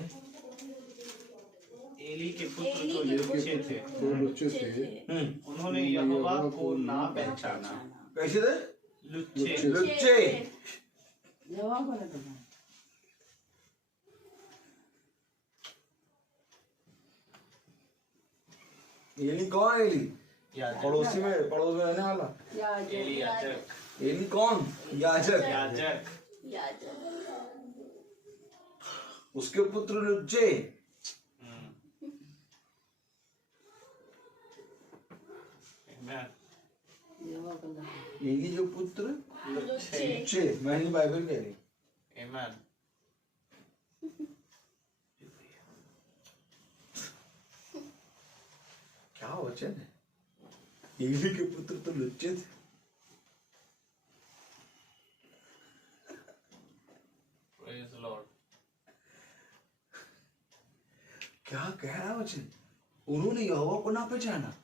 एली के पुत्र एली तो के बच्चे थे, दो बच्चे थे, उन्होंने यहोवा को ना पहचाना। कैसे थे? लुच्चे लुच्चे। जवाब को ना करना। एली कौन है? एली याजक पड़ोस में रहने वाला। एली याजक एली कौन? याजक। याजक उसके पुत्र लुच्चे। Amen. जवाब करना। एली जो पुत्र लुच्चे। मैंने बाइबल कह रही। Amen. क्या वचन है? एली के पुत्र तो लुच्चे थे। Praise the Lord. क्या कह रहा है वचन? उन्होंने यहोवा को ना पहचाना।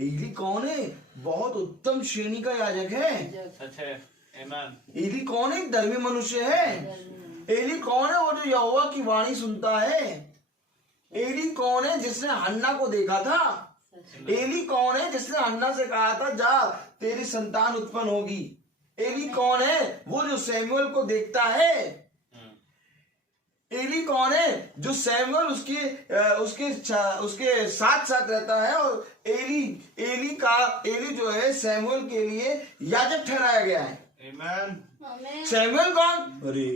एली कौन है? बहुत उत्तम श्रेणी का याजक है। सच है। Amen. एली कौन है? एक धर्मी मनुष्य है। एली कौन है? वो जो यहोवा की वाणी सुनता है। एली कौन है? जिसने हन्ना को देखा था। एली कौन है? जिसने हन्ना से कहा था जा तेरी संतान उत्पन्न होगी। एली कौन है? वो जो सैमुअल को देखता है। एली कौन है? जो सैमुअल उसके साथ साथ रहता है। और एली जो है सैमुअल के लिए याजक ठहराया गया है। Amen. सैमुअल कौन? अरे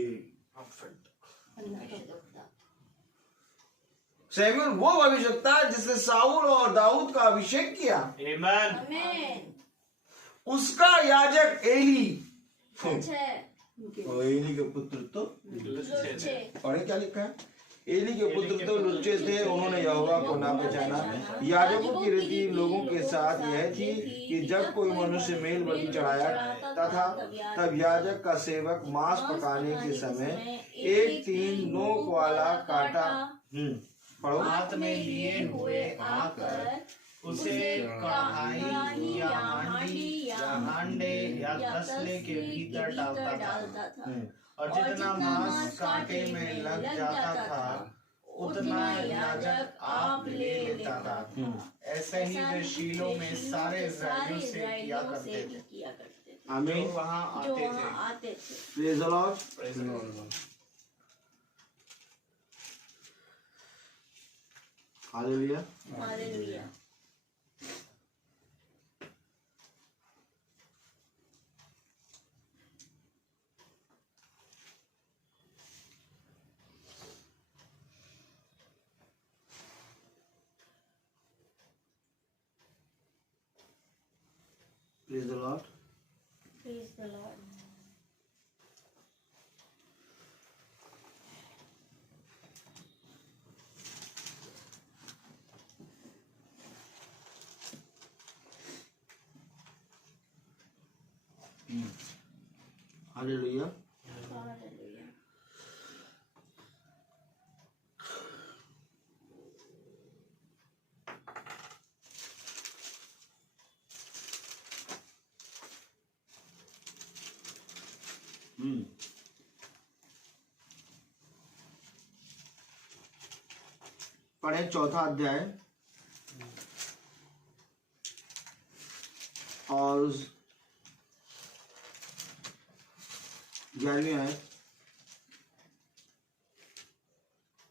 सैमुअल वो भविष्यवक्ता जिसने साउल और दाऊद का अभिषेक किया। Amen. उसका याजक एली। सच है। और एली के पुत्र तो लुच्चे थे। और क्या लिखा है? एली के पुत्र तो लुच्चे थे, उन्होंने यहोवा को ना पहचाना। याजकों की रीति लोगों के साथ यह थी कि जब कोई मनुष्य मेल बलि चढ़ाया तथा तब याजक का सेवक मांस पकाने के समय एक 3 नोक वाला कांटा पढ़ो हाथ में लिए हुए आकर उसे कढ़ाई या हांडे या तसले के भीतर डालता था और जितना मांस कांटे में लग जाता था उतना याजक आप ले लेता था। ऐसे ही वे शीलो में सारे इस्राएलियों से किया करते थे। आमीन। जो वहाँ आते थे। Praise the Lord. Praise the Lord. Hallelujah. Hallelujah. Praise the Lord. Praise the Lord. Hallelujah. Hallelujah. पढ़े 4था अध्याय और 11वीं आयत।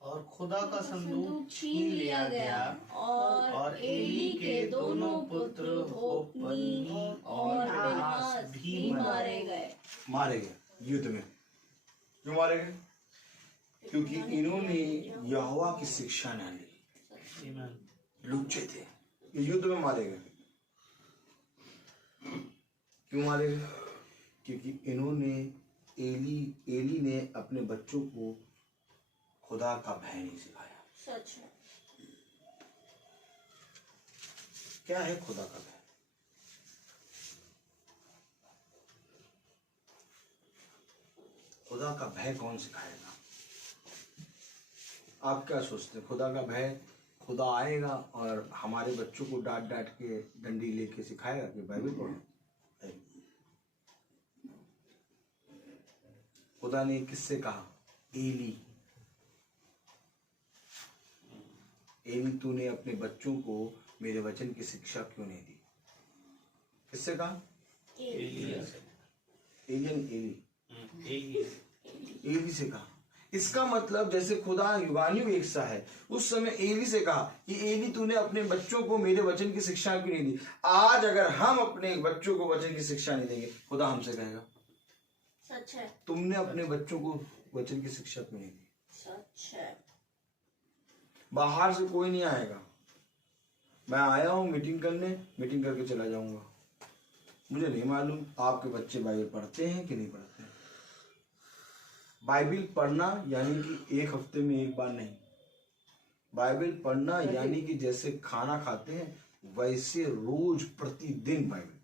और खुदा का संदूक छीन लिया गया और एली के दोनों पुत्र होप्नी और फिनहास भी मारे गए। मारे गए युद्ध में। क्यों मारे गए? क्योंकि इन्होंने यहोवा की शिक्षा न ली। Amen. लुच्चे थे, ये युद्ध में मारे गए। क्यों मारे गए? क्योंकि इन्होंने एली ने अपने बच्चों को खुदा का भय नहीं सिखाया। सच है। क्या है खुदा का भय? खुदा का भय कौन सिखाएगा? आप क्या सोचते हैं? खुदा का भय खुदा आएगा और हमारे बच्चों को डांट डांट के डंडी लेके सिखाएगा कि बाइबल पढ़ो? खुदा ने किससे कहा? एली तूने अपने बच्चों को मेरे वचन की शिक्षा क्यों नहीं दी? किससे कहा? एलिया एलियन, एली से कहा। इसका मतलब जैसे खुदा युगानुयुग एक सा है, उस समय एली से कहा कि एली तूने अपने बच्चों को मेरे वचन की शिक्षा क्यों नहीं दी। आज अगर हम अपने बच्चों को वचन की शिक्षा नहीं देंगे, खुदा हमसे कहेगा सच है, तुमने अपने बच्चों को वचन की शिक्षा क्यों नहीं दी। सच है। बाहर से कोई नहीं आएगा, मैं आया हूँ मीटिंग करने, मीटिंग करके चला जाऊंगा। मुझे नहीं मालूम आपके बच्चे बाइबल पढ़ते हैं कि नहीं पढ़ते हैं। बाइबल पढ़ना यानी कि एक हफ्ते में एक बार नहीं, बाइबल पढ़ना यानी कि जैसे खाना खाते हैं वैसे रोज प्रतिदिन बाइबल।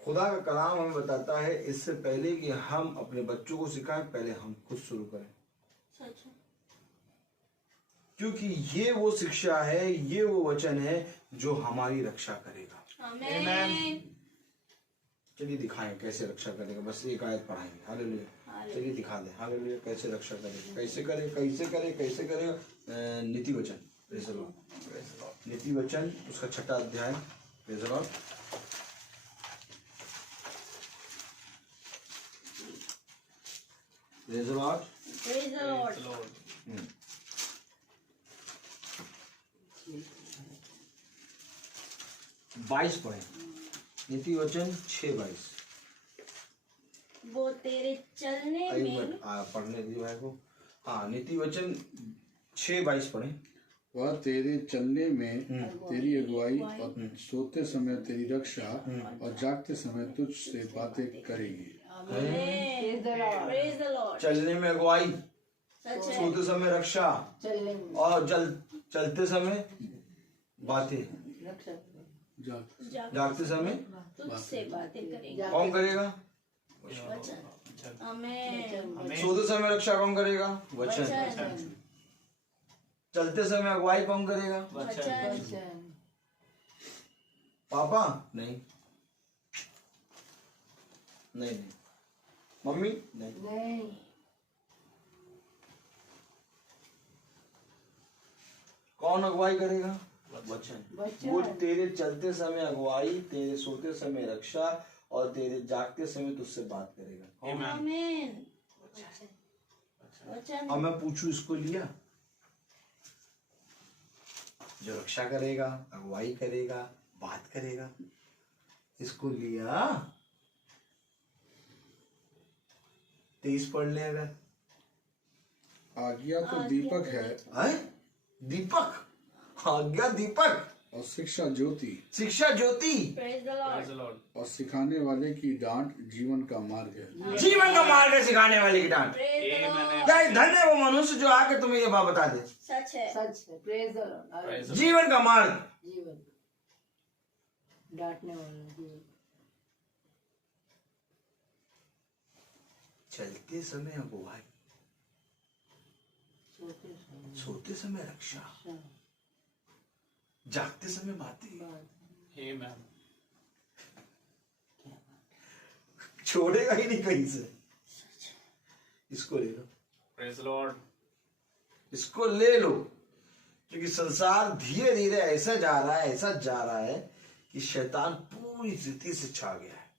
खुदा का कलाम हमें बताता है इससे पहले कि हम अपने बच्चों को सिखाएं, पहले हम खुद शुरू करें, सच है। क्योंकि ये वो शिक्षा है, ये वो वचन है जो हमारी रक्षा करेगा। आमीन। चलिए दिखाएं कैसे रक्षा करेगा, बस एक आयत पढ़ाएंगे। हालेलुया, चलिए दिखा दें। हालेलुया, कैसे रक्षा करेगा, कैसे करे, कैसे करे, कैसे करेगा। नीति वचन, प्रेज़ द लॉर्ड। नीति वचन उसका 6वां अध्याय, praise the Lord. Praise the Lord. Praise the Lord. 22 पढ़े, नीति वचन 6:22। वो तेरे चलने एक में मिनट पढ़ने दीजिए भाई को। हाँ, नीति वचन 6:22 पढ़े। वह तेरे चलने में तेरी अगुवाई और सोते समय तेरी रक्षा और जागते समय तुझ से बातें करेगी। Praise the Lord. चलने में अगुवाई, सच है, सोते समय रक्षा चलने में और चलते समय बातें, रक्षा जाग जागते समय तुझसे बातें करेंगे। कौन करेगा? वचन। आमीन। सोते समय रक्षा कौन करेगा? वचन। वचन। चलते समय अगुवाई कौन करेगा? वचन। वचन पापा? नहीं नहीं नहीं। मम्मी? नहीं। नहीं कौन अगुवाई करेगा? वचन। वचन। वो तेरे चलते समय अगुवाई, तेरे सोते समय रक्षा और तेरे जागते समय तुझसे बात करेगा। आमीन। वचन। अब मैं पूछूं, इसको लिया? जो रक्षा करेगा, अगुवाई करेगा, बात करेगा, इसको लिया? 23 पढ़ ले अगर। आज्ञा तो दीपक है दीपक, आज्ञा दीपक, और शिक्षा ज्योति, शिक्षा ज्योति, प्रेज द लॉर्ड। और सिखाने वाले की डांट जीवन का मार्ग है। जीवन का मार्ग है सिखाने वाले की डांट। Praise the Lord. क्या धन्य है वो मनुष्य जो आके तुम्हें ये बात बता दे। सच है, सच है। Praise the Lord. जीवन का मार्ग, जीवन डांटने वाला जीवन। चलते समय अगुवाई, सोते समय रक्षा, जागते समय बातें। छोड़ेगा ही नहीं कहीं से। इसको ले लो, प्रेज़ लॉर्ड। इसको ले लो, क्योंकि संसार धीरे धीरे ऐसा जा रहा है, ऐसा जा रहा है कि शैतान पूरी स्थिति से छा गया है।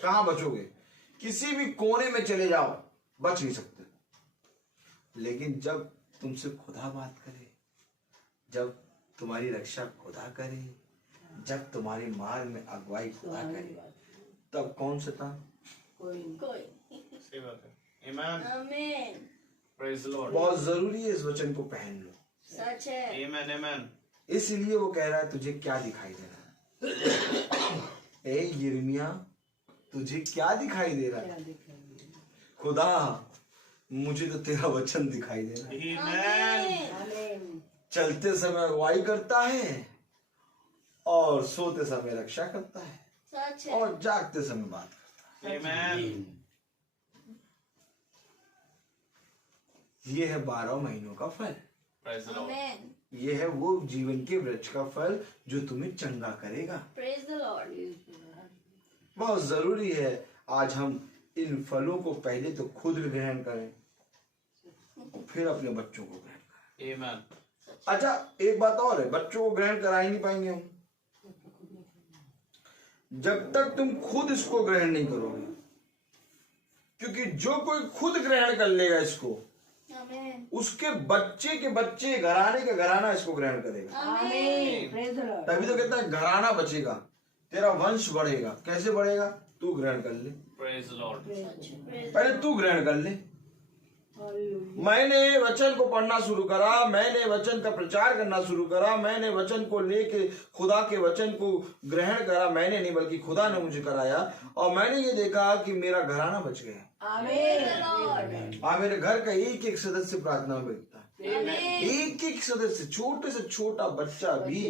कहां बचोगे? किसी भी कोने में चले जाओ, बच नहीं सकते। लेकिन जब तुमसे खुदा बात करे, जब तुम्हारी रक्षा खुदा करे, जब तुम्हारे मार्ग में अगुवाई खुदा करे, तब कौन शैतान? कोई कोई। सही बात है। आमीन। आमीन। Praise Lord. बहुत जरूरी है इस वचन को पहन लो। सच है, आमीन आमीन। इसलिए वो कह रहा है तुझे क्या दिखाई दे रहा है? ए यिर्मयाह, तुझे क्या दिखाई दे रहा है? क्या दिखाई? खुदा, मुझे तो तेरा वचन दिखाई दे रहा है। आमीन। आमीन। चलते समय अगुवाई करता है और सोते समय रक्षा करता है सच है, और जागते समय बात करता आमीन। है। ये है 12 महीनों का फल। Praise Lord. आमीन। ये है वो जीवन के वृक्ष का फल जो तुम्हें चंगा करेगा। Praise the Lord. बहुत जरूरी है आज हम इन फलों को पहले तो खुद ग्रहण करें, फिर अपने बच्चों को ग्रहण करें। आमीन। अच्छा एक बात और है, बच्चों को ग्रहण करा ही नहीं पाएंगे हम जब तक तुम खुद इसको ग्रहण नहीं करोगे, क्योंकि जो कोई खुद ग्रहण कर लेगा इसको, Amen. उसके बच्चे के बच्चे, घराने के घराना इसको ग्रहण करेगा। आमीन। Praise the Lord. तभी तो कहता है घराना बचेगा, तेरा वंश बढ़ेगा। कैसे बढ़ेगा? तू ग्रहण कर ले, Praise the Lord. पहले तू ग्रहण कर ले। मैंने वचन को पढ़ना शुरू करा, मैंने वचन का प्रचार करना शुरू करा, मैंने वचन को लेके खुदा के वचन को ग्रहण करा। मैंने नहीं बल्कि खुदा ने मुझे कराया, और मैंने ये देखा कि मेरा घराना बच गया। आमीन। हाँ, मेरे घर का एक एक सदस्य प्रार्थना में बैठता है। एक एक सदस्य, छोटे से छोटा बच्चा भी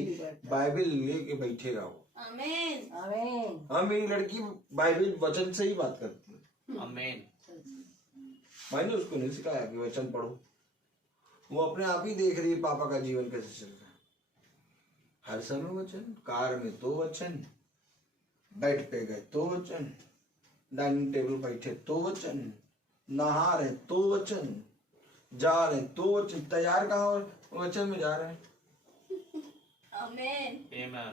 बाइबल लेके बैठेगा वो। Amen. आमीन। हाँ, मेरी लड़की बाइबल वचन से ही बात करती है। Amen. मैंने उसको नहीं सिखाया कि वचन पढ़ो, वो अपने आप ही देख रही है पापा का जीवन कैसे चल रहा है। हर समय वचन, कार में तो वचन, बैठ पे गए तो वचन, डाइनिंग टेबल बैठे तो वचन, नहा रहे तो वचन, जा रहे तो वचन। तैयार कहाँ और वचन में जा रहे हैं। Amen. Amen.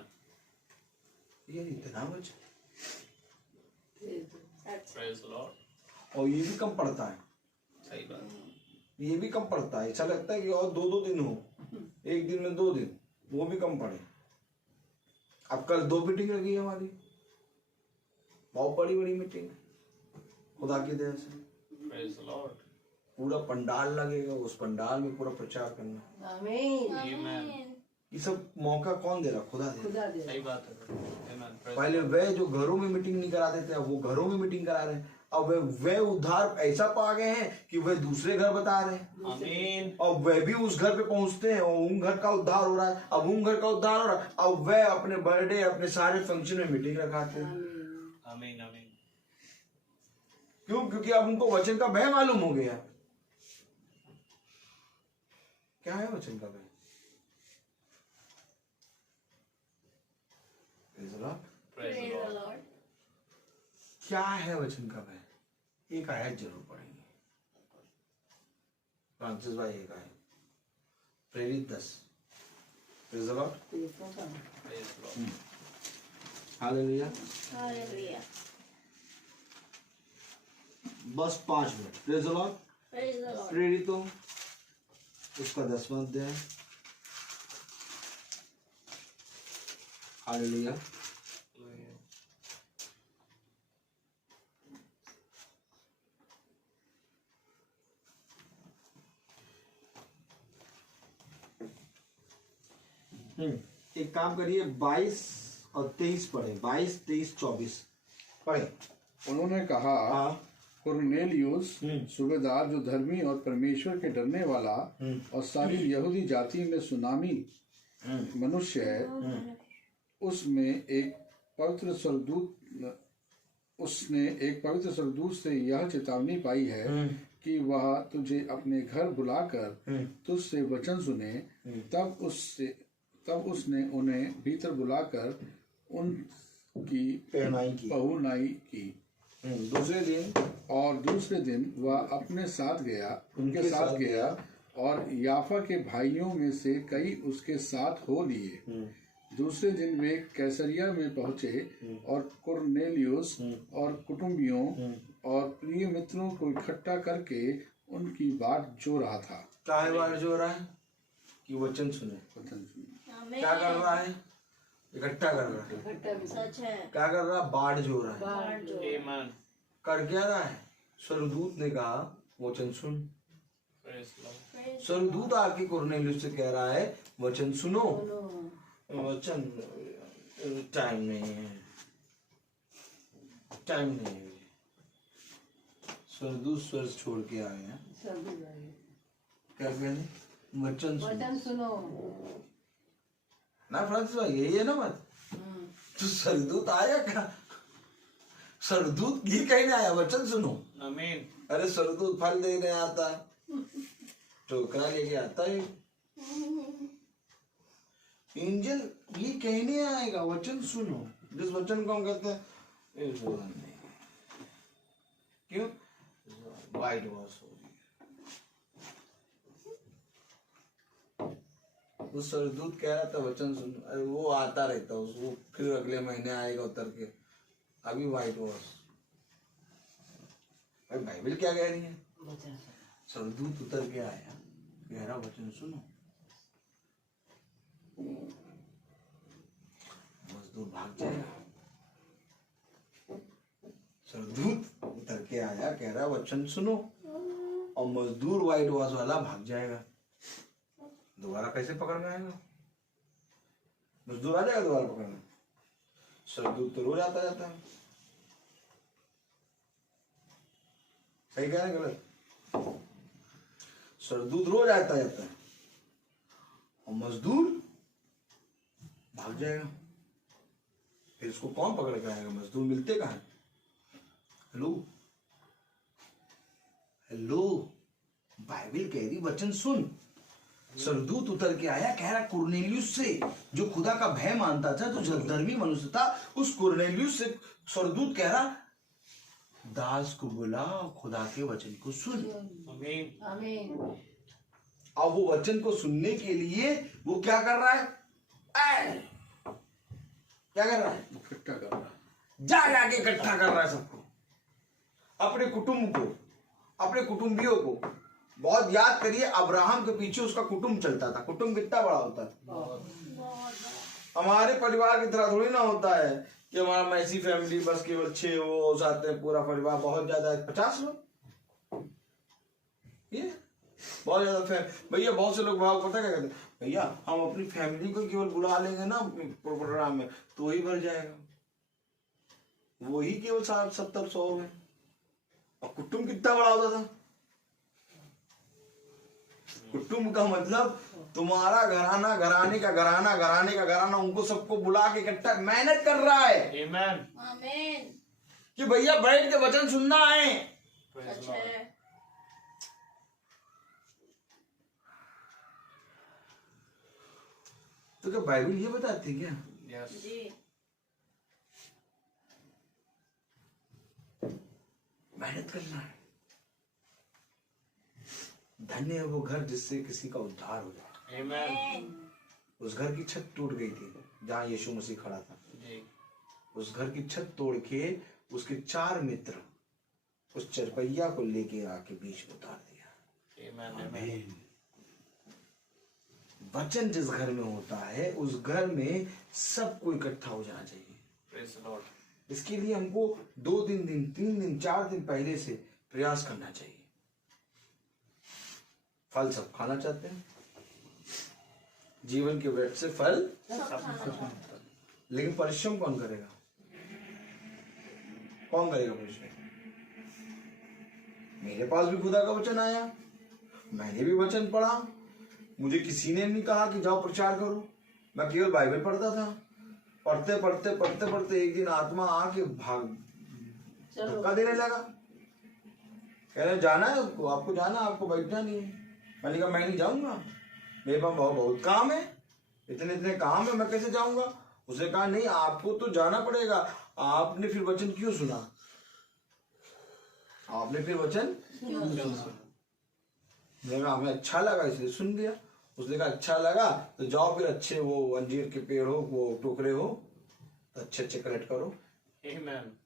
ये इतना वचन, That's Praise the Lord. और ये भी कम पड़ता है, सही बात। ये भी कम पड़ता है। ऐसा लगता है कि और 2-2 दिन हो, एक दिन में 2 दिन, वो भी कम पड़े। अब कल 2 मीटिंग लगी है हमारी, बहुत बड़ी बड़ी मीटिंग, खुदा की दया से। Praise the Lord. पूरा पंडाल लगेगा, उस पंडाल में पूरा प्रचार करना। आमीन। Amen. ये सब मौका कौन दे रहा? खुदा दे रहा। खुदा दे। सही बात है। Amen. Praise the पहले Lord. वे जो घरों में मीटिंग नहीं कराते थे, अब वो घरों में मीटिंग करा रहे हैं। अब वे उद्धार ऐसा पा गए हैं कि वे दूसरे घर बता रहे हैं, Amen. और वे भी उस घर पे पहुंचते हैं और उन घर का उद्धार हो रहा है। अब उन घर का उद्धार हो रहा है, अब वे अपने बर्थडे, अपने सारे फंक्शन में मीटिंग रखाते हैं। Amen. Amen. क्यों? क्योंकि अब उनको वचन का भय मालूम हो गया। क्या है वचन का भय? Praise the Lord. Praise the Praise the Lord. Lord. क्या है वचन का भय? एक आयत जरूर पढ़ेंगे, फ्रांसिस भाई। एक आयत, प्रेरित 10। Praise the Lord. Praise the Lord. Hallelujah. Hallelujah. बस 5 minute. Praise the Lord. Praise the Lord. प्रेरितों उसका 10वां अध्याय। हालेलुया। Hallelujah. एक काम करिए, 22 और 23 पढ़े। 22, 23, 24 पढ़े। उन्होंने कहा, हाँ। कुरनेलियुस सूबेदार, जो धर्मी और परमेश्वर के डरने वाला और सारी यहूदी जाति में सुनामी मनुष्य है, उसने एक पवित्र स्वर्गदूत से यह चेतावनी पाई है कि वह तुझे अपने घर बुलाकर तुझसे वचन सुने। तब उसने उन्हें भीतर बुलाकर उनकी पहुनाई की। दूसरे दिन वह उनके साथ गया और याफा के भाइयों में से कई उसके साथ हो लिए। दूसरे दिन वे कैसरिया में पहुंचे और कुरनेलियुस और कुटुंबियों और प्रिय मित्रों को इकट्ठा करके उनकी बात जो रहा था। काहे बात जो रहा है? कि वचन सुने। क्या कर रहा है? इकट्ठा कर रहा है। सच है। क्या कर रहा? बाढ़ जो रहा है। Amen. कर क्या रहा है? स्वर्गदूत ने कहा वचन सुन। Praise the Lord. स्वर्गदूत आके कुरनेलियुस से कह रहा है वचन सुनो। वचन टाइम नहीं है, टाइम नहीं है। स्वर्गदूत स्वर्ग छोड़ के आए हैं। क्या कहने? वचन सुनो। ना फ्रांसिस भाई, यही है ना बात। तो स्वर्गदूत आया क्या? स्वर्गदूत ये कहने आया वचन सुनो। Amen. अरे स्वर्गदूत फल देने आता, टोकरा लेके आता है। एंजल ये कहने आएगा वचन सुनो। जिस वचन को हम कहते हैं इस वचन नहीं, क्यों? वाइट वॉश हो रही है। वो सरदूत कह रहा था वचन सुन, अरे वो आता रहता वो फिर अगले महीने आएगा उतर के, अभी व्हाइट वॉश। भाई बाइबल क्या कह रही है? वचन सरदूत उतर के आया, कह रहा वचन सुनो, मजदूर भाग जाएगा। सरदूत उतर के आया, कह रहा वचन सुनो, और मजदूर व्हाइट वॉश वाला भाग जाएगा। दोबारा कैसे पकड़ में आएगा? मजदूर आ जाएगा दोबारा पकड़ने? सरदूत तो रोज आता जाता है। सही कह रहे हैं गलत? सरदूत रोज आता जाता है और मजदूर भाग जाएगा। फिर इसको कौन पकड़ के आएगा? मजदूर मिलते कहाँ हैं? हेलो हेलो, बाइबल कह रही वचन सुन। सरदूत उतर के आया, कह रहा कुरनेलियुस से, जो खुदा का भय मानता था, जो जलधर्मी मनुष्य था, उस कुरनेलियुस से सरदूत कह रहा दास को बुला, खुदा के वचन को सुन। आमीन। आमीन। अब वो वचन को सुनने के लिए वो क्या कर रहा है? क्या कर रहा है? इकट्ठा कर रहा, जाके इकट्ठा कर रहा है सबको, अपने कुटुंब को, अपने कुटुंबियों को। बहुत याद करिए, अब्राहम के पीछे उसका कुटुंब चलता था। कुटुंब कितना बड़ा होता है? हमारे परिवार की तरह थोड़ी ना होता है कि हमारा मैसी फैमिली बस केवल 6 वो जाते हैं, पूरा परिवार बहुत ज्यादा 50 लोग, ये बहुत ज्यादा। भैया बहुत से लोग भाव पता क्या कहते हैं? भैया हम अपनी फैमिली को केवल बुला लेंगे ना प्रोग्राम में तो वही भर जाएगा, वही केवल 60-70-100 में। और कुटुंब कितना बड़ा होता था? कुटुंब का मतलब तुम्हारा घराना, घराने का घराना, घराने का घराना, उनको सबको बुला के इकट्ठा मेहनत कर रहा है। आमीन। आमीन। कि भैया बैठ के वचन सुनना है। सच है। तो क्या बाइबल ये बताती है क्या? यस। जी। मेहनत करना है। धन्य है वो घर जिससे किसी का उद्धार हो जाए। आमीन। उस घर की छत टूट गई थी जहां यीशु मसीह खड़ा था। जी। उस घर की छत तोड़ के उसके 4 मित्र उस चरपैया को लेके आके बीच में उतार दिया। आमीन। वचन जिस घर में होता है उस घर में सबको इकट्ठा हो जाना चाहिए। Praise the Lord. इसके लिए हमको 2 दिन 3 दिन 4 दिन पहले से प्रयास करना चाहिए। फल सब खाना चाहते हैं, जीवन के व्रत से फल, लेकिन परिश्रम कौन करेगा? कौन करेगा परिश्रम? मेरे पास भी खुदा का वचन आया, मैंने भी वचन पढ़ा, मुझे किसी ने नहीं कहा कि जाओ प्रचार करो। मैं केवल बाइबल पढ़ता था। पढ़ते पढ़ते पढ़ते पढ़ते एक दिन आत्मा आके भाग धक्का देने लगा, कह रहे जाना है आपको, आपको जाना, आपको बैठना नहीं है। मैंने कहा मैं नहीं जाऊंगा, मेरे पास बहुत काम है, इतने काम है, मैं कैसे जाऊंगा? उसने कहा नहीं आपको तो जाना पड़ेगा। आपने फिर वचन क्यों सुना? आपने फिर वचन हमें अच्छा लगा इसलिए सुन लिया। उसने कहा अच्छा लगा तो जाओ फिर अच्छे वो अंजीर के पेड़ हो, वो टोकरे हो, तो अच्छे अच्छे कलेक्ट करो। आमीन।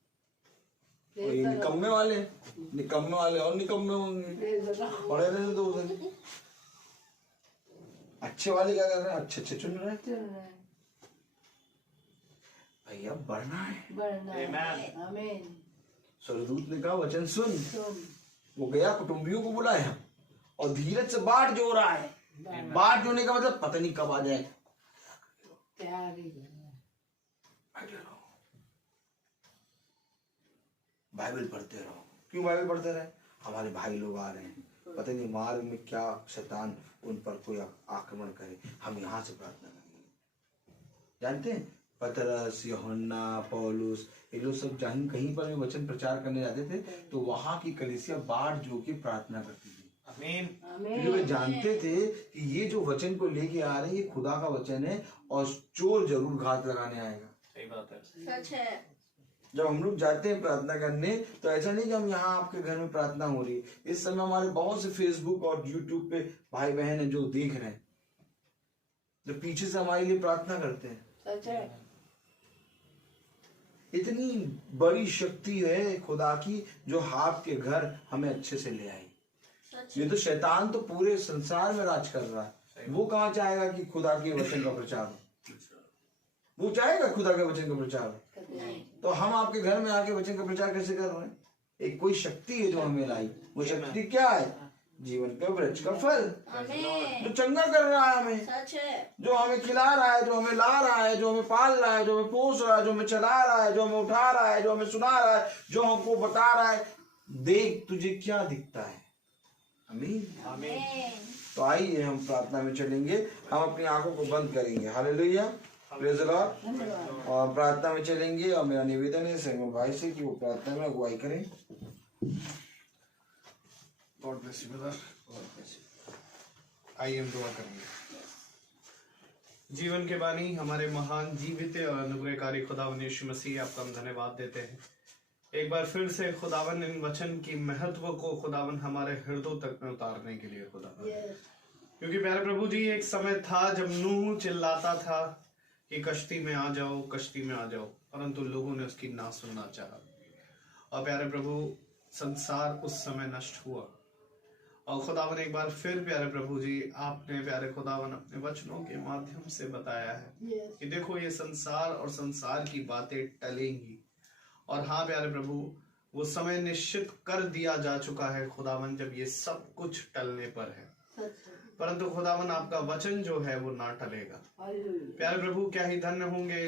और ये निकम्मे वाले और निकम्मे होंगे, पड़े रहने दो उधर। अच्छे वाले क्या कर रहे हैं? अच्छे अच्छे चुन रहे हैं। भैया बढ़ना है। आमीन। सरदूत ने कहा वचन सुन। वो गया, कुटुंबियों को बुलाया और धीरज से बाट जो रहा है। बाट जोने का मतलब पता नहीं कब आ जाए। बाइबल पढ़ते रहो। क्यों बाइबल पढ़ते रहे? हमारे भाई लोग आ रहे हैं, पता नहीं मार्ग में क्या शैतान उन पर कोई आक्रमण करे, हम यहाँ से प्रार्थना करेंगे। जानते हैं पतरस, यूहन्ना, पौलुस, ये लोग सब जहाँ कहीं पर भी वचन प्रचार करने जाते थे तो वहां की कलीसिया बाट जो की प्रार्थना करती थी। आमीन। ये वे जानते थे कि ये जो वचन को लेके आ रहे हैं ये खुदा का वचन है और चोर जरूर घात लगाने आएगा। सही बात है। सच है। जब हम लोग जाते हैं प्रार्थना करने तो ऐसा नहीं कि हम यहाँ आपके घर में प्रार्थना हो रही। इस समय हमारे बहुत से फेसबुक और यूट्यूब पे भाई बहन है जो देख रहे हैं, जो पीछे से हमारे लिए प्रार्थना करते हैं। सच है। इतनी बड़ी शक्ति है खुदा की जो आपके घर हमें अच्छे से ले आई। ये तो शैतान तो पूरे संसार में राज कर रहा है। वो कहाँ चाहेगा कि खुदा के वचन का प्रचार हो? वो चाहेगा खुदा के वचन का प्रचार हो? तो हम आपके घर में आके वचन का प्रचार कैसे कर रहे हैं? एक कोई शक्ति है जो हमें लाई। वो शक्ति क्या है? जीवन के वृक्ष का फल, जो चंगा कर रहा है हमें, सच है। जो हमें खिला रहा है, जो हमें ला रहा है, जो हमें पाल रहा है, जो हमें पोस रहा है, जो हमें चला रहा है, जो हमें उठा रहा है, जो हमें सुना रहा है, जो हमको बता रहा है, देख तुझे क्या दिखता है। आमीन। आमीन। तो आइए हम प्रार्थना में चलेंगे। हम अपनी आंखों को बंद करेंगे। Hallelujah, praise the Lord. और प्रार्थना में चलेंगे। और मेरा निवेदन है संगम भाई से कि वो प्रार्थना में अगुवाई करें। God bless you brother. आइए हम दुआ करेंगे। जीवन के बानी हमारे महान जीवित और अनुग्रहकारी खुदावन यीशु मसीह, आपका हम धन्यवाद देते हैं एक बार फिर से खुदावन इन वचन की महत्व को खुदावन हमारे हृदय तक में उतारने के लिए खुदावन। क्योंकि प्यारे प्रभु जी, एक समय था जब नूह चिल्लाता था कि कश्ती में आ जाओ, कश्ती में आ जाओ, परंतु लोगों ने उसकी ना सुनना चाहा। और प्यारे प्रभु, संसार उस समय नष्ट हुआ। और खुदावन एक बार फिर प्यारे प्रभु जी, आपने प्यारे खुदावन अपने वचनों के माध्यम से बताया है कि देखो ये संसार और संसार की बातें टलेंगी। और हाँ प्यारे प्रभु, वो समय निश्चित कर दिया जा चुका है खुदावन, जब ये सब कुछ टलने पर है। परंतु खुदावन आपका वचन जो है वो ना टलेगा। प्यारे प्रभु, क्या ही धन्य होंगे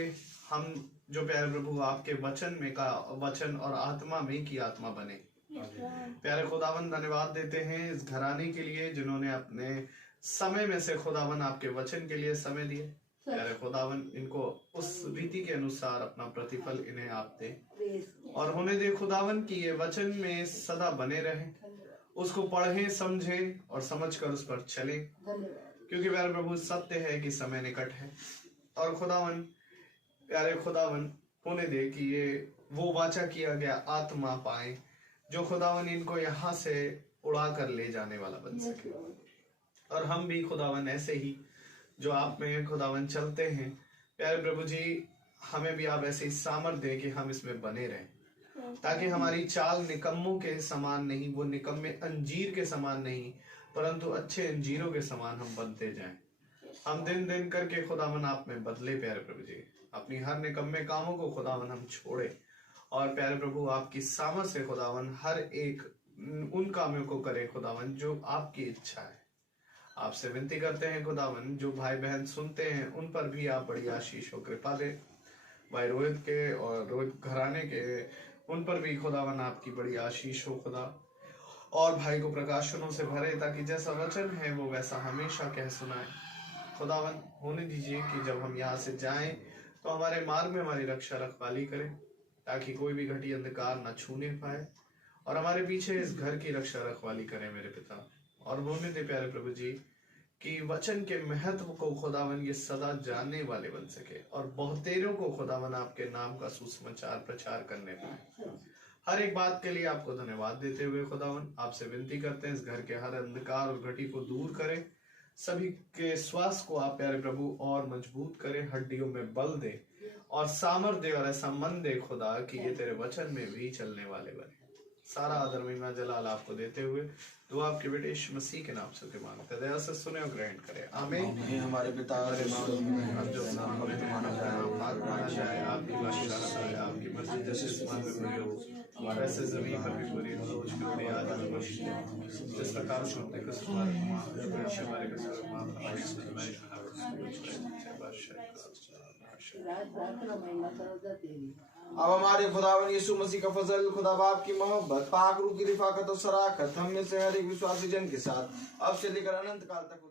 हम जो प्यारे प्रभु आपके वचन में का वचन और आत्मा में की आत्मा बने। प्यारे खुदावन, धन्यवाद देते हैं इस घराने के लिए जिन्होंने अपने समय में से खुदावन आपके वचन के लिए समय दिए। प्यारे खुदावन, इनको उस रीति के अनुसार अपना प्रतिफल इन्हें आप दे और होने दे खुदावन कि ये वचन में सदा बने रहें, उसको पढ़ें, समझें और समझकर उस पर चलें। क्योंकि प्यारे प्रभु, सत्य है कि समय निकट है। और खुदावन, प्यारे खुदावन, होने दे कि ये वो वाचा किया गया आत्मा पाए जो खुदावन इनको यहाँ से उड़ा कर ले जाने वाला बन सके। और हम भी खुदावन ऐसे ही जो आप में खुदावन चलते हैं, प्यारे प्रभु जी, हमें भी आप ऐसे सामर्थ दें कि हम इसमें बने रहें, ताकि हमारी चाल निकम्मों के समान नहीं, वो निकम्मे अंजीर के समान नहीं, परंतु अच्छे अंजीरों के समान हम बनते जाएं। हम दिन दिन करके खुदावन आप में बदले प्यारे प्रभु जी। अपनी हर निकम्मे कामों को खुदावन हम छोड़े और प्यारे प्रभु आपकी सामर्थ से खुदावन हर एक उन कामों को करे खुदावन जो आपकी इच्छा है। आपसे विनती करते हैं खुदावन, जो भाई बहन सुनते हैं उन पर भी आप बड़ी आशीष और कृपा दे। भाई रोहित के और रोहित घराने के उन पर भी खुदावन आपकी बड़ी आशीष हो खुदा। और भाई को प्रकाशनों से भरे, ताकि जैसा वचन है वो वैसा हमेशा कह सुनाए। खुदावन, होने दीजिए कि जब हम यहाँ से जाएं तो हमारे मार्ग में हमारी रक्षा रखवाली करें, ताकि कोई भी घटी अंधकार न छूने पाए। और हमारे पीछे इस घर की रक्षा रखवाली करें मेरे पिता। और होने दे प्यारे प्रभु जी कि वचन के महत्व को खुदावन ये सदा जानने वाले बन सके और बहुतेरों को खुदावन आपके नाम का सुसमाचार प्रचार करने पाए। हर एक बात के लिए आपको धन्यवाद देते हुए खुदावन आपसे विनती करते हैं, इस घर के हर अंधकार और घटी को दूर करें, सभी के श्वास को आप प्यारे प्रभु और मजबूत करें, हड्डियों में बल दे और सामर्थ दे और ऐसा मन दे खुदा कि ये तेरे वचन में भी चलने वाले बने। सारा आदर महिमा जलाल आपको देते हुए दुआ आपके बेटे यीशु मसीह के नाम से मांगते हैं, दया से सुने और ग्रहण करें। आमीन। हमारे पिता जो नाम हमें माना जाए, माना जाए, आपकी बादशाह आए, आपकी मर्जी जैसे आसमान में पूरी हो वैसे जमीन पर भी पूरी हो। रोज की रोटी आज हमें बख्शे, जिस प्रकार से हमने कसम हमारे कसम अब हमारे खुदावन यीशु मसीह का फजल, खुदा बाप की मोहब्बत, पाक रूह की रिफाकत और सराकत हम में से हर एक विश्वासी जन के साथ अब से लेकर अनंत काल तक